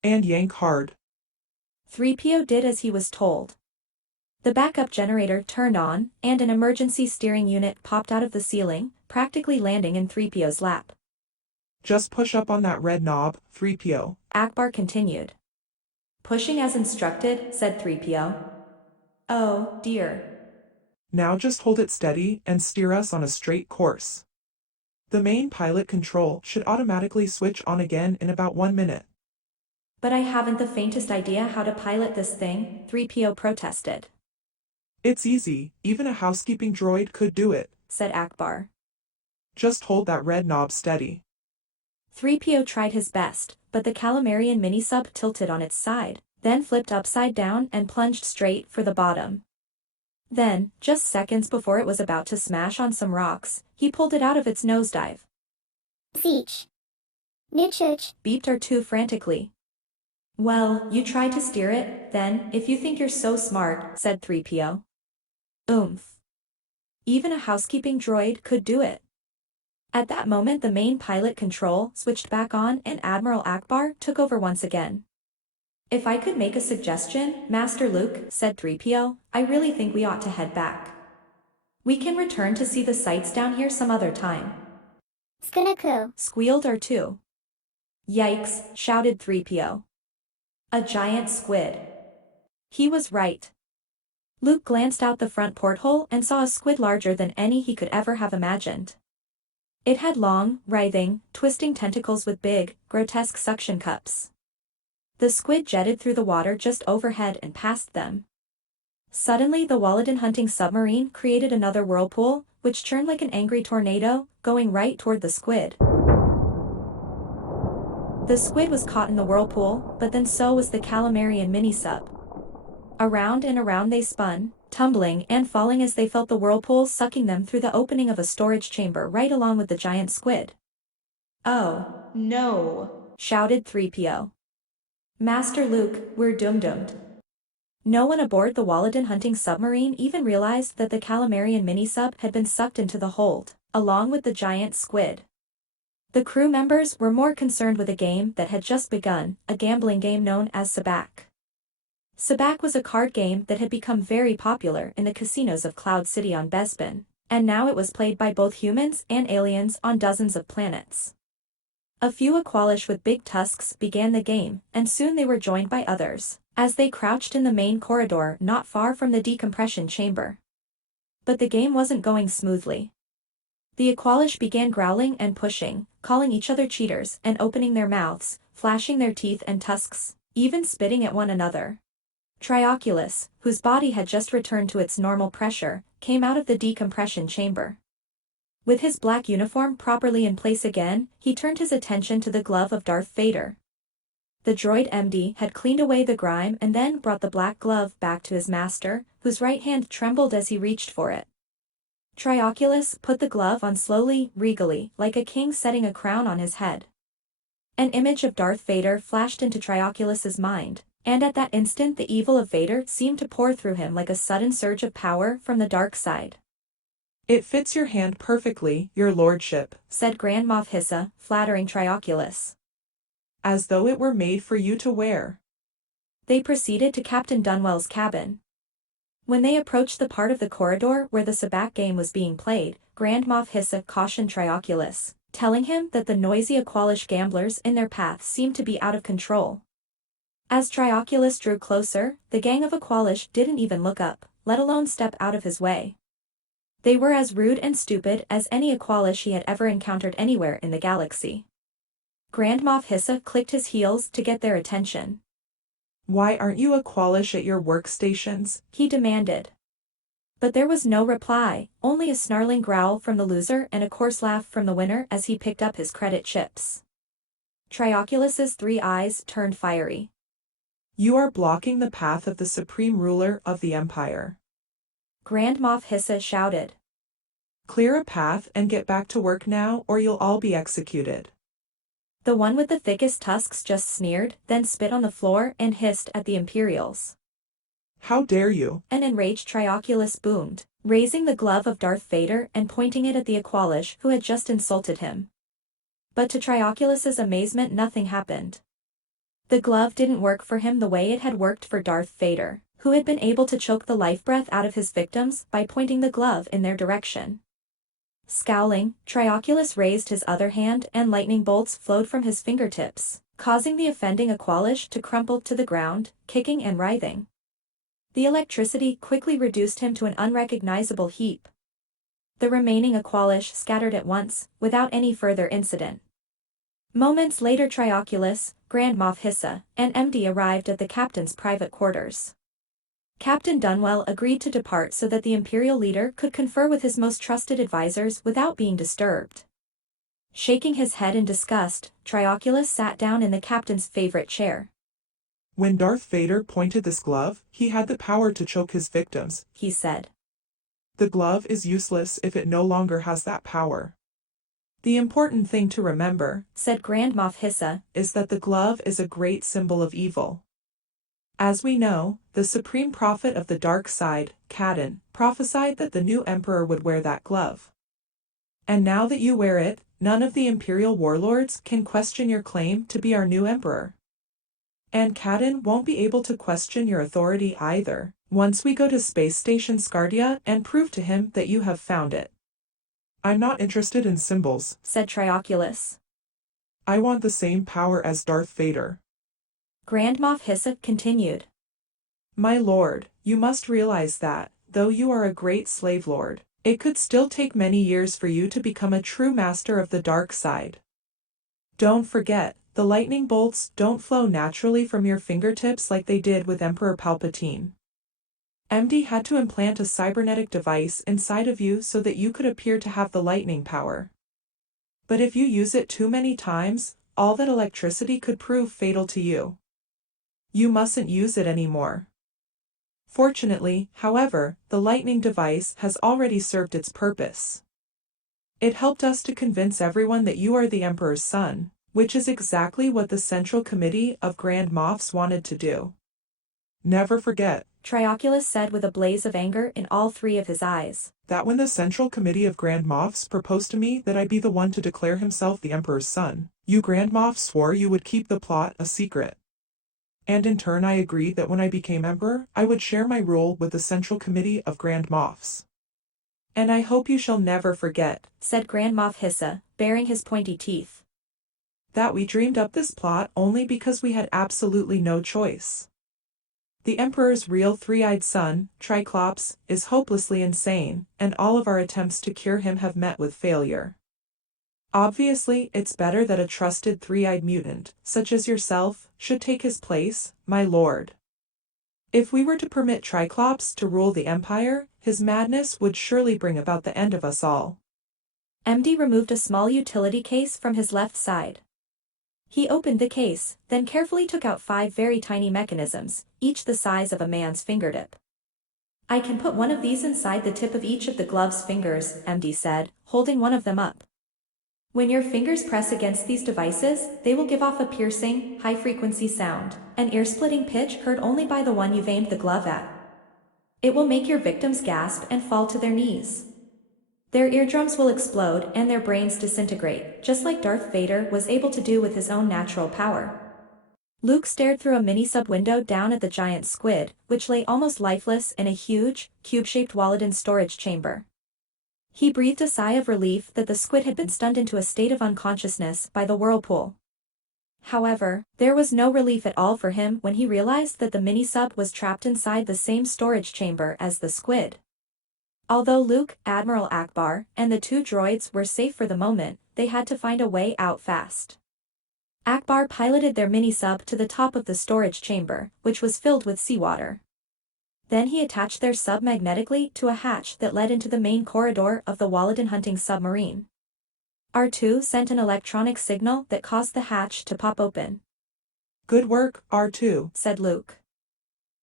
And yank hard. 3PO did as he was told. The backup generator turned on, and an emergency steering unit popped out of the ceiling, practically landing in 3PO's lap. Just push up on that red knob, 3PO. Akbar continued. Pushing as instructed, said 3PO. Oh, dear. Now just hold it steady and steer us on a straight course. The main pilot control should automatically switch on again in about 1 minute. But I haven't the faintest idea how to pilot this thing, 3PO protested. It's easy, even a housekeeping droid could do it, said Akbar. Just hold that red knob steady. 3PO tried his best, but the Calamarian mini-sub tilted on its side, then flipped upside down and plunged straight for the bottom. Then, just seconds before it was about to smash on some rocks, he pulled it out of its nosedive. Siege. Nuchurch. Beeped R2 frantically. Well, you tried to steer it, then, if you think you're so smart, said 3PO. Oomph. Even a housekeeping droid could do it. At that moment the main pilot control switched back on and Admiral Akbar took over once again. If I could make a suggestion, Master Luke, said 3PO, I really think we ought to head back. We can return to see the sights down here some other time. Skunnaku. Squealed R2. Yikes, shouted 3PO. A giant squid. He was right. Luke glanced out the front porthole and saw a squid larger than any he could ever have imagined. It had long, writhing, twisting tentacles with big, grotesque suction cups. The squid jetted through the water just overhead and past them. Suddenly the Walloden hunting submarine created another whirlpool, which churned like an angry tornado, going right toward the squid. The squid was caught in the whirlpool, but then so was the Calamarian mini-sub. Around and around they spun, tumbling and falling as they felt the whirlpool sucking them through the opening of a storage chamber right along with the giant squid. Oh, no, shouted 3PO. Master Luke, we're doomed. No one aboard the Walloden hunting submarine even realized that the Calamarian mini-sub had been sucked into the hold, along with the giant squid. The crew members were more concerned with a game that had just begun, a gambling game known as Sabak. Sabak was a card game that had become very popular in the casinos of Cloud City on Bespin, and now it was played by both humans and aliens on dozens of planets. A few Aqualish with big tusks began the game, and soon they were joined by others, as they crouched in the main corridor not far from the decompression chamber. But the game wasn't going smoothly. The Aqualish began growling and pushing, calling each other cheaters and opening their mouths, flashing their teeth and tusks, even spitting at one another. Trioculus, whose body had just returned to its normal pressure, came out of the decompression chamber. With his black uniform properly in place again, he turned his attention to the glove of Darth Vader. The droid MD had cleaned away the grime and then brought the black glove back to his master, whose right hand trembled as he reached for it. Trioculus put the glove on slowly, regally, like a king setting a crown on his head. An image of Darth Vader flashed into Trioculus's mind, and at that instant the evil of Vader seemed to pour through him like a sudden surge of power from the dark side. "It fits your hand perfectly, your lordship," said Grand Moff Hissa, flattering Trioculus. "As though it were made for you to wear." They proceeded to Captain Dunwell's cabin. When they approached the part of the corridor where the Sabacc game was being played, Grand Moff Hissa cautioned Trioculus, telling him that the noisy Aqualish gamblers in their path seemed to be out of control. As Trioculus drew closer, the gang of Aqualish didn't even look up, let alone step out of his way. They were as rude and stupid as any Aqualish he had ever encountered anywhere in the galaxy. Grand Moff Hissa clicked his heels to get their attention. "Why aren't you Aqualish at your workstations?" he demanded. But there was no reply, only a snarling growl from the loser and a coarse laugh from the winner as he picked up his credit chips. Trioculus's 3 eyes turned fiery. "You are blocking the path of the supreme ruler of the Empire," Grand Moff Hissa shouted. "Clear a path and get back to work now or you'll all be executed." The one with the thickest tusks just sneered, then spit on the floor and hissed at the Imperials. How dare you? An enraged Trioculus boomed, raising the glove of Darth Vader and pointing it at the Aqualish who had just insulted him. But to Trioculus's amazement nothing happened. The glove didn't work for him the way it had worked for Darth Vader, who had been able to choke the life breath out of his victims by pointing the glove in their direction. Scowling, Trioculus raised his other hand and lightning bolts flowed from his fingertips, causing the offending Aqualish to crumple to the ground, kicking and writhing. The electricity quickly reduced him to an unrecognizable heap. The remaining Aqualish scattered at once, without any further incident. Moments later Trioculus, Grand Moff Hissa, and MD arrived at the captain's private quarters. Captain Dunwell agreed to depart so that the Imperial leader could confer with his most trusted advisors without being disturbed. Shaking his head in disgust, Trioculus sat down in the captain's favorite chair. When Darth Vader pointed this glove, he had the power to choke his victims, he said. The glove is useless if it no longer has that power. The important thing to remember, said Grand Moff Hissa, is that the glove is a great symbol of evil. As we know, the supreme prophet of the dark side, Caden, prophesied that the new emperor would wear that glove. And now that you wear it, none of the Imperial warlords can question your claim to be our new emperor. And Caden won't be able to question your authority either, once we go to Space Station Scardia and prove to him that you have found it. I'm not interested in symbols, said Trioculus. I want the same power as Darth Vader. Grand Moff Hissa continued. My lord, you must realize that, though you are a great slave lord, it could still take many years for you to become a true master of the dark side. Don't forget, the lightning bolts don't flow naturally from your fingertips like they did with Emperor Palpatine. MD had to implant a cybernetic device inside of you so that you could appear to have the lightning power. But if you use it too many times, all that electricity could prove fatal to you. You mustn't use it anymore. Fortunately, however, the lightning device has already served its purpose. It helped us to convince everyone that you are the Emperor's son, which is exactly what the Central Committee of Grand Moffs wanted to do. Never forget, Trioculus said with a blaze of anger in all 3 of his eyes, that when the Central Committee of Grand Moffs proposed to me that I be the one to declare himself the Emperor's son, you Grand Moffs swore you would keep the plot a secret. And in turn I agreed that when I became Emperor, I would share my rule with the Central Committee of Grand Moffs. And I hope you shall never forget, said Grand Moff Hissa, baring his pointy teeth, that we dreamed up this plot only because we had absolutely no choice. The Emperor's real three-eyed son, Triclops, is hopelessly insane, and all of our attempts to cure him have met with failure. Obviously, it's better that a trusted three-eyed mutant, such as yourself, should take his place, my lord. If we were to permit Triclops to rule the Empire, his madness would surely bring about the end of us all. MD removed a small utility case from his left side. He opened the case, then carefully took out 5 very tiny mechanisms, each the size of a man's fingertip. I can put one of these inside the tip of each of the glove's fingers, MD said, holding one of them up. When your fingers press against these devices, they will give off a piercing, high-frequency sound, an ear-splitting pitch heard only by the one you've aimed the glove at. It will make your victims gasp and fall to their knees. Their eardrums will explode and their brains disintegrate, just like Darth Vader was able to do with his own natural power. Luke stared through a mini-sub window down at the giant squid, which lay almost lifeless in a huge, cube-shaped Walloden storage chamber. He breathed a sigh of relief that the squid had been stunned into a state of unconsciousness by the whirlpool. However, there was no relief at all for him when he realized that the mini-sub was trapped inside the same storage chamber as the squid. Although Luke, Admiral Akbar, and the 2 droids were safe for the moment, they had to find a way out fast. Akbar piloted their mini-sub to the top of the storage chamber, which was filled with seawater. Then he attached their sub magnetically to a hatch that led into the main corridor of the Walloden hunting submarine. R2 sent an electronic signal that caused the hatch to pop open. Good work, R2, said Luke.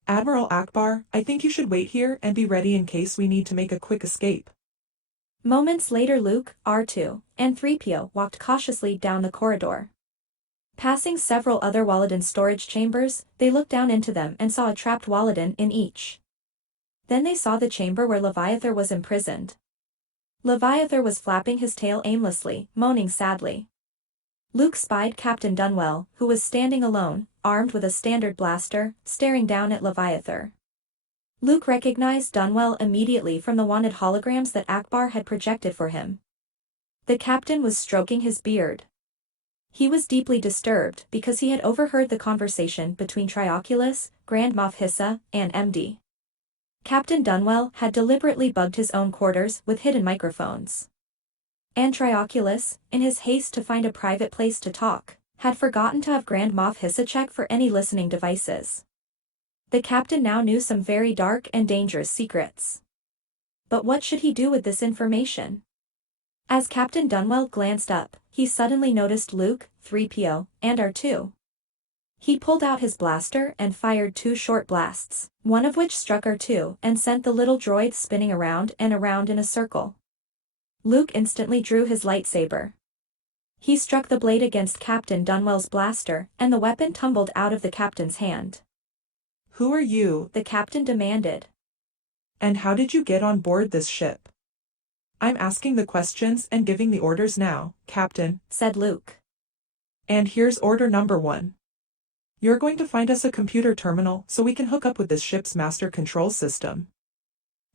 Admiral Akbar, I think you should wait here and be ready in case we need to make a quick escape. Moments later Luke, R2, and 3PO walked cautiously down the corridor. Passing several other Walloden storage chambers, they looked down into them and saw a trapped Walloden in each. Then they saw the chamber where Leviathan was imprisoned. Leviathan was flapping his tail aimlessly, moaning sadly. Luke spied Captain Dunwell, who was standing alone, armed with a standard blaster, staring down at Leviathan. Luke recognized Dunwell immediately from the wanted holograms that Akbar had projected for him. The captain was stroking his beard. He was deeply disturbed because he had overheard the conversation between Trioculus, Grand Moff Hissa, and MD. Captain Dunwell had deliberately bugged his own quarters with hidden microphones. And Trioculus, in his haste to find a private place to talk, had forgotten to have Grand Moff Hissa check for any listening devices. The captain now knew some very dark and dangerous secrets. But what should he do with this information? As Captain Dunwell glanced up, he suddenly noticed Luke, 3PO, and R2. He pulled out his blaster and fired 2 short blasts, one of which struck R2 and sent the little droid spinning around and around in a circle. Luke instantly drew his lightsaber. He struck the blade against Captain Dunwell's blaster, and the weapon tumbled out of the captain's hand. Who are you? The captain demanded. And how did you get on board this ship? I'm asking the questions and giving the orders now, Captain, said Luke. And here's order number 1. You're going to find us a computer terminal so we can hook up with this ship's master control system.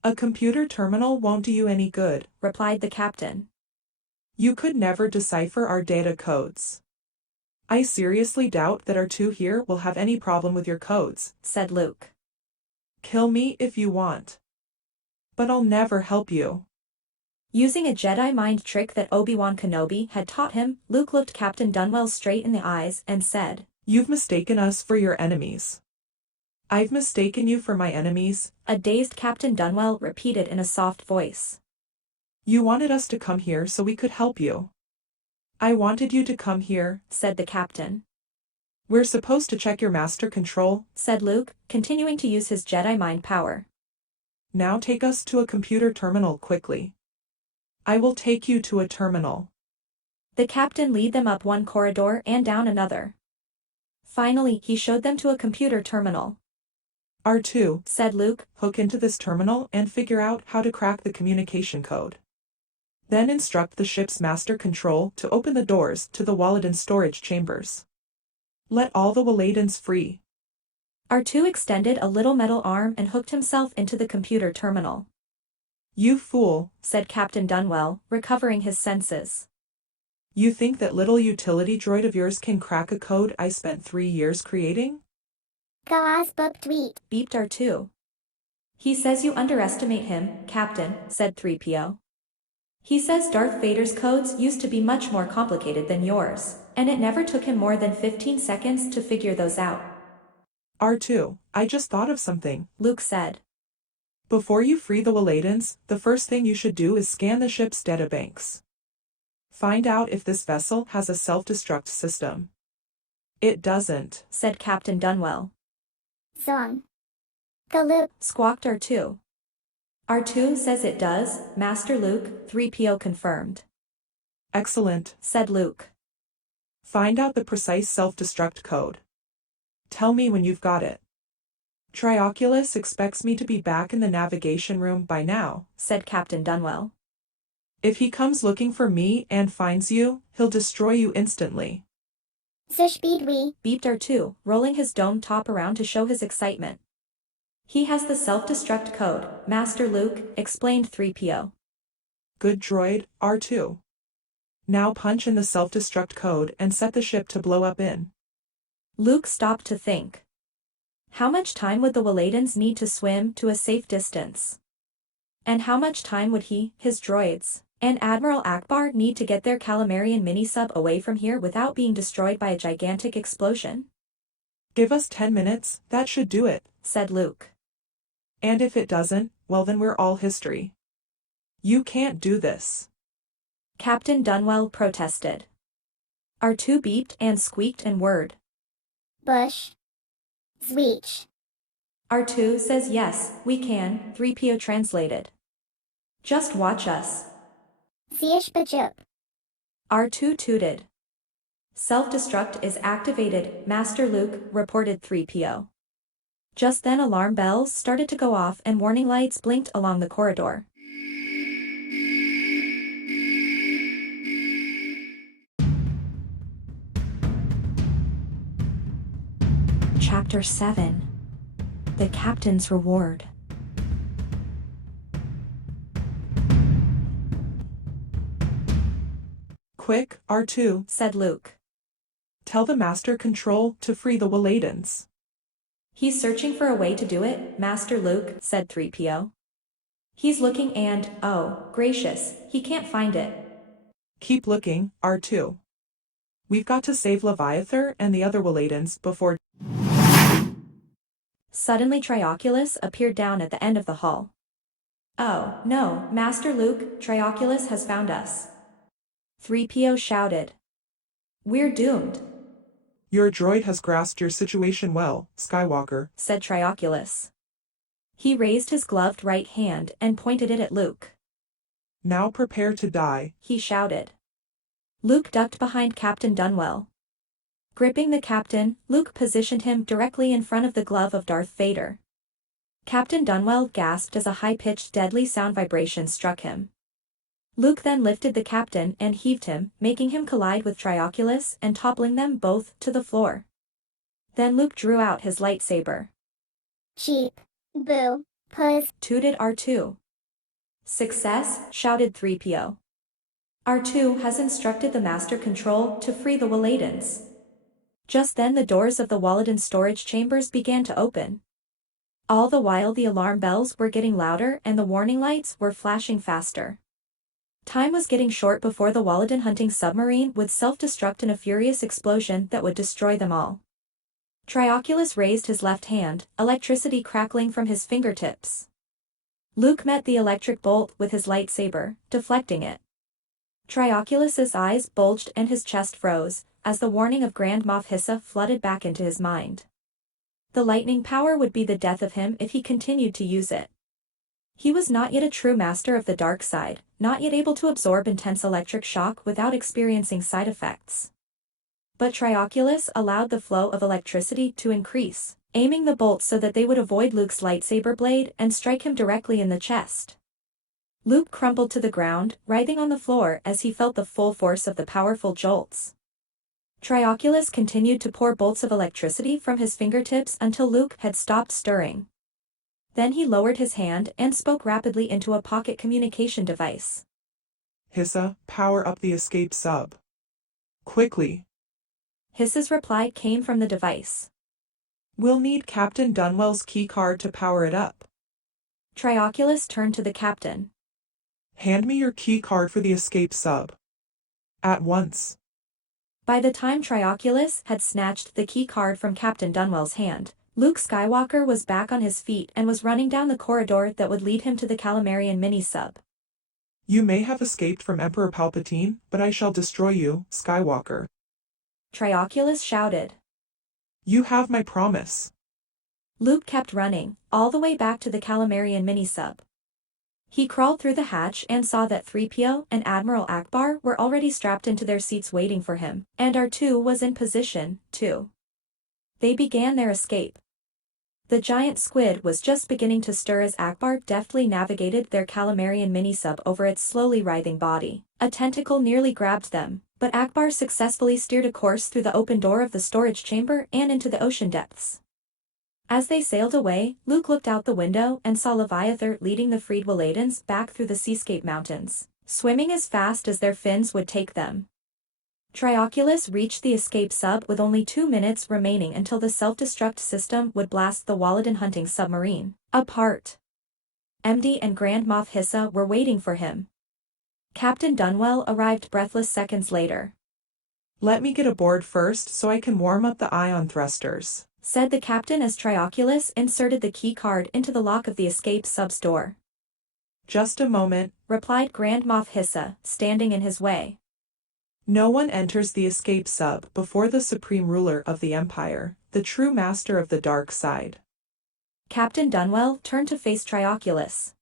A computer terminal won't do you any good, replied the captain. You could never decipher our data codes. I seriously doubt that our 2 here will have any problem with your codes, said Luke. Kill me if you want. But I'll never help you. Using a Jedi mind trick that Obi-Wan Kenobi had taught him, Luke looked Captain Dunwell straight in the eyes and said, You've mistaken us for your enemies. I've mistaken you for my enemies, a dazed Captain Dunwell repeated in a soft voice. You wanted us to come here so we could help you. I wanted you to come here, said the captain. We're supposed to check your master control, said Luke, continuing to use his Jedi mind power. Now take us to a computer terminal quickly. I will take you to a terminal. The captain led them up one corridor and down another. Finally, he showed them to a computer terminal. R2, said Luke, hook into this terminal and figure out how to crack the communication code. Then instruct the ship's master control to open the doors to the Walloden storage chambers. Let all the Walladens free. R2 extended a little metal arm and hooked himself into the computer terminal. You fool, said Captain Dunwell, recovering his senses. you think that little utility droid of yours can crack a code I spent 3 years creating? Audiobook tweet. Beeped R2. He says you underestimate him, Captain, said 3PO. He says Darth Vader's codes used to be much more complicated than yours, and it never took him more than 15 seconds to figure those out. R2, I just thought of something, Luke said. Before you free the Waladans, the first thing you should do is scan the ship's databanks. Find out if this vessel has a self-destruct system. It doesn't, said Captain Dunwell. Song. Luke. Squawked R2. R2 says it does, Master Luke, 3PO confirmed. Excellent, said Luke. Find out the precise self-destruct code. Tell me when you've got it. Trioculus expects me to be back in the navigation room by now, said Captain Dunwell. If he comes looking for me and finds you, he'll destroy you instantly. Speed we. Beeped R2, rolling his dome top around to show his excitement. He has the self-destruct code, Master Luke, explained 3PO. Good droid, R2. Now punch in the self-destruct code and set the ship to blow up in. Luke stopped to think. How much time would the Waladans need to swim to a safe distance? And how much time would he, his droids, and Admiral Akbar need to get their Calamarian mini-sub away from here without being destroyed by a gigantic explosion? Give us 10 minutes, that should do it, said Luke. And if it doesn't, well then we're all history. You can't do this. Captain Dunwell protested. R2 beeped and squeaked and whirred. Bush. Sweech. R2 says yes, we can, 3PO translated. Just watch us. Siish Bajup. R2 tooted. Self-destruct is activated, Master Luke, reported 3PO. Just then alarm bells started to go off and warning lights blinked along the corridor. Chapter 7. The Captain's Reward. Quick, R2, said Luke. Tell the Master Control to free the Waladans. He's searching for a way to do it, Master Luke, said 3PO. He's looking and, oh, gracious, he can't find it. Keep looking, R2. We've got to save Leviathan and the other Waladans before... Suddenly Trioculus appeared down at the end of the hall. Oh, no, Master Luke, Trioculus has found us. 3PO shouted. We're doomed. Your droid has grasped your situation well, Skywalker, said Trioculus. He raised his gloved right hand and pointed it at Luke. Now prepare to die, he shouted. Luke ducked behind Captain Dunwell. Gripping the captain, Luke positioned him directly in front of the glove of Darth Vader. Captain Dunwell gasped as a high-pitched deadly sound vibration struck him. Luke then lifted the captain and heaved him, making him collide with Trioculus and toppling them both to the floor. Then Luke drew out his lightsaber. Cheap. Boo. Puss. Tooted R2. Success, shouted 3PO. R2 has instructed the Master Control to free the Waladans. Just then the doors of the Waladan storage chambers began to open. All the while the alarm bells were getting louder and the warning lights were flashing faster. Time was getting short before the Waladan hunting submarine would self-destruct in a furious explosion that would destroy them all. Trioculus raised his left hand, electricity crackling from his fingertips. Luke met the electric bolt with his lightsaber, deflecting it. Trioculus's eyes bulged and his chest froze, as the warning of Grand Moff Hissa flooded back into his mind. The lightning power would be the death of him if he continued to use it. He was not yet a true master of the dark side, not yet able to absorb intense electric shock without experiencing side effects. But Trioculus allowed the flow of electricity to increase, aiming the bolts so that they would avoid Luke's lightsaber blade and strike him directly in the chest. Luke crumpled to the ground, writhing on the floor as he felt the full force of the powerful jolts. Trioculus continued to pour bolts of electricity from his fingertips until Luke had stopped stirring. Then he lowered his hand and spoke rapidly into a pocket communication device. Hissa, power up the escape sub. Quickly. Hissa's reply came from the device. We'll need Captain Dunwell's keycard to power it up. Trioculus turned to the captain. Hand me your keycard for the escape sub. At once. By the time Trioculus had snatched the keycard from Captain Dunwell's hand, Luke Skywalker was back on his feet and was running down the corridor that would lead him to the Calamarian mini-sub. You may have escaped from Emperor Palpatine, but I shall destroy you, Skywalker. Trioculus shouted. You have my promise. Luke kept running, all the way back to the Calamarian mini-sub. He crawled through the hatch and saw that 3PO and Admiral Akbar were already strapped into their seats waiting for him, and R2 was in position, too. They began their escape. The giant squid was just beginning to stir as Akbar deftly navigated their Calamarian mini-sub over its slowly writhing body. A tentacle nearly grabbed them, but Akbar successfully steered a course through the open door of the storage chamber and into the ocean depths. As they sailed away, Luke looked out the window and saw Leviathan leading the freed Waladans back through the Seascape Mountains, swimming as fast as their fins would take them. Trioculus reached the escape sub with only 2 minutes remaining until the self-destruct system would blast the Waladan hunting submarine apart. MD and Grand Moff Hissa were waiting for him. Captain Dunwell arrived breathless seconds later. Let me get aboard first so I can warm up the ion thrusters, said the captain as Trioculus inserted the key card into the lock of the escape sub's door. Just a moment, replied Grand Moff Hissa, standing in his way. No one enters the escape sub before the supreme ruler of the Empire, the true master of the dark side. Captain Dunwell turned to face Trioculus.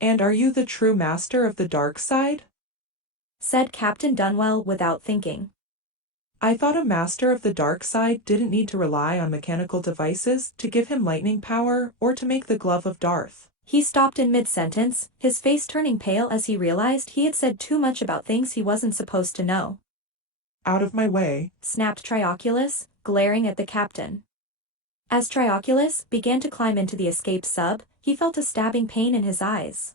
And are you the true master of the dark side? Said Captain Dunwell without thinking. I thought a master of the dark side didn't need to rely on mechanical devices to give him lightning power or to make the glove of Darth. He stopped in mid-sentence, his face turning pale as he realized he had said too much about things he wasn't supposed to know. Out of my way, snapped Trioculus, glaring at the captain. As Trioculus began to climb into the escape sub, he felt a stabbing pain in his eyes.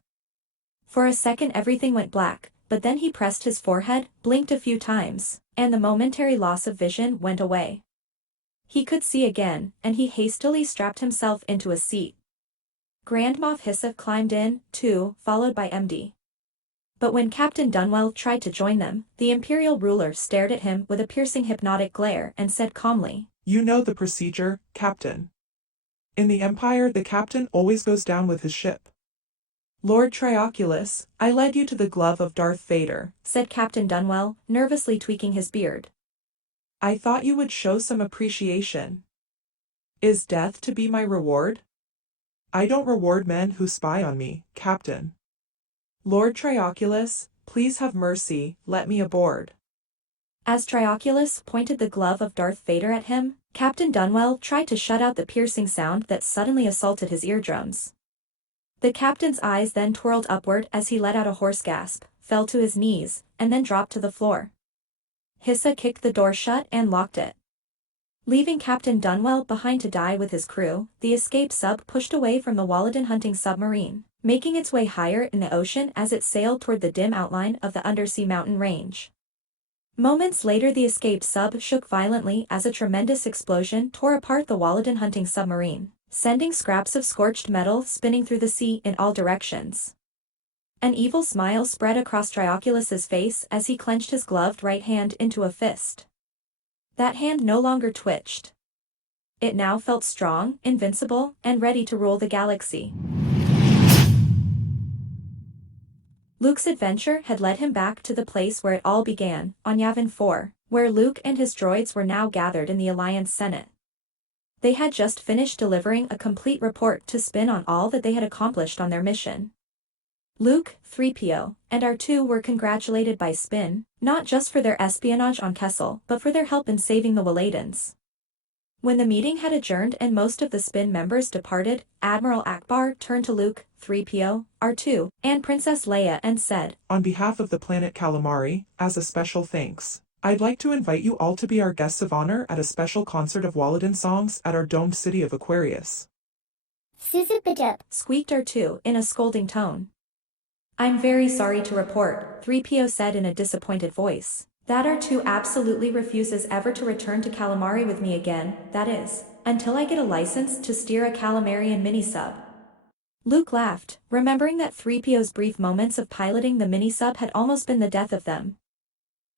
For a second everything went black, but then he pressed his forehead, blinked a few times, and the momentary loss of vision went away. He could see again, and he hastily strapped himself into a seat. Grand Moff Hissa climbed in, too, followed by MD. But when Captain Dunwell tried to join them, the Imperial ruler stared at him with a piercing hypnotic glare and said calmly, You know the procedure, Captain. In the Empire, the captain always goes down with his ship. Lord Trioculus, I led you to the glove of Darth Vader, said Captain Dunwell, nervously tweaking his beard. I thought you would show some appreciation. Is death to be my reward? I don't reward men who spy on me, Captain. Lord Trioculus, please have mercy, let me aboard. As Trioculus pointed the glove of Darth Vader at him, Captain Dunwell tried to shut out the piercing sound that suddenly assaulted his eardrums. The captain's eyes then twirled upward as he let out a hoarse gasp, fell to his knees, and then dropped to the floor. Hissa kicked the door shut and locked it. Leaving Captain Dunwell behind to die with his crew, the escape sub pushed away from the Waladan hunting submarine, making its way higher in the ocean as it sailed toward the dim outline of the undersea mountain range. Moments later the escape sub shook violently as a tremendous explosion tore apart the Waladan hunting submarine, sending scraps of scorched metal spinning through the sea in all directions. An evil smile spread across Trioculus's face as he clenched his gloved right hand into a fist. That hand no longer twitched. It now felt strong, invincible, and ready to rule the galaxy. Luke's adventure had led him back to the place where it all began, on Yavin 4, where Luke and his droids were now gathered in the Alliance Senate. They had just finished delivering a complete report to Spin on all that they had accomplished on their mission. Luke, 3PO, and R2 were congratulated by Spin, not just for their espionage on Kessel, but for their help in saving the Waladans. When the meeting had adjourned and most of the Spin members departed, Admiral Akbar turned to Luke, 3PO, R2, and Princess Leia and said, On behalf of the planet Calamari, as a special thanks, I'd like to invite you all to be our guests of honor at a special concert of Waladan songs at our domed city of Aquarius. Suzupajup. squeaked R2 in a scolding tone. I'm very sorry to report, 3PO said in a disappointed voice, that R2 absolutely refuses ever to return to Calamari with me again, that is, until I get a license to steer a Calamarian mini-sub. Luke laughed, remembering that 3PO's brief moments of piloting the mini-sub had almost been the death of them.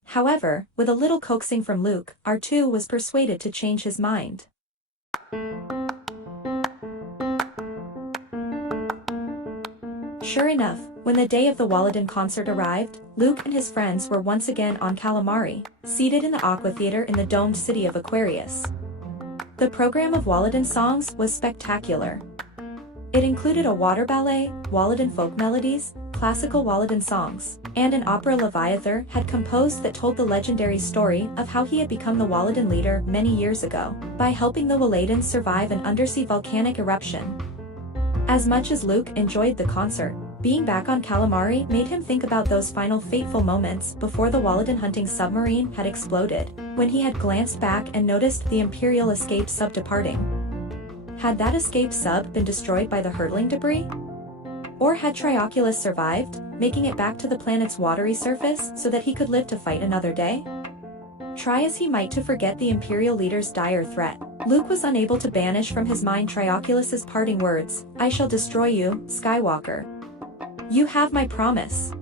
However, with a little coaxing from Luke, R2 was persuaded to change his mind. Sure enough, when the day of the Walloden concert arrived, Luke and his friends were once again on Calamari, seated in the Aqua Theater in the domed city of Aquarius. The program of Walloden songs was spectacular. It included a water ballet, Walloden folk melodies, classical Walloden songs, and an opera Leviathan had composed that told the legendary story of how he had become the Walloden leader many years ago, by helping the Walladens survive an undersea volcanic eruption. As much as Luke enjoyed the concert, being back on Calamari made him think about those final fateful moments before the Walloden hunting submarine had exploded, when he had glanced back and noticed the Imperial escape sub departing. Had that escape sub been destroyed by the hurtling debris? Or had Trioculus survived, making it back to the planet's watery surface so that he could live to fight another day? Try as he might to forget the Imperial leader's dire threat, Luke was unable to banish from his mind Trioculus's parting words, I shall destroy you, Skywalker. You have my promise.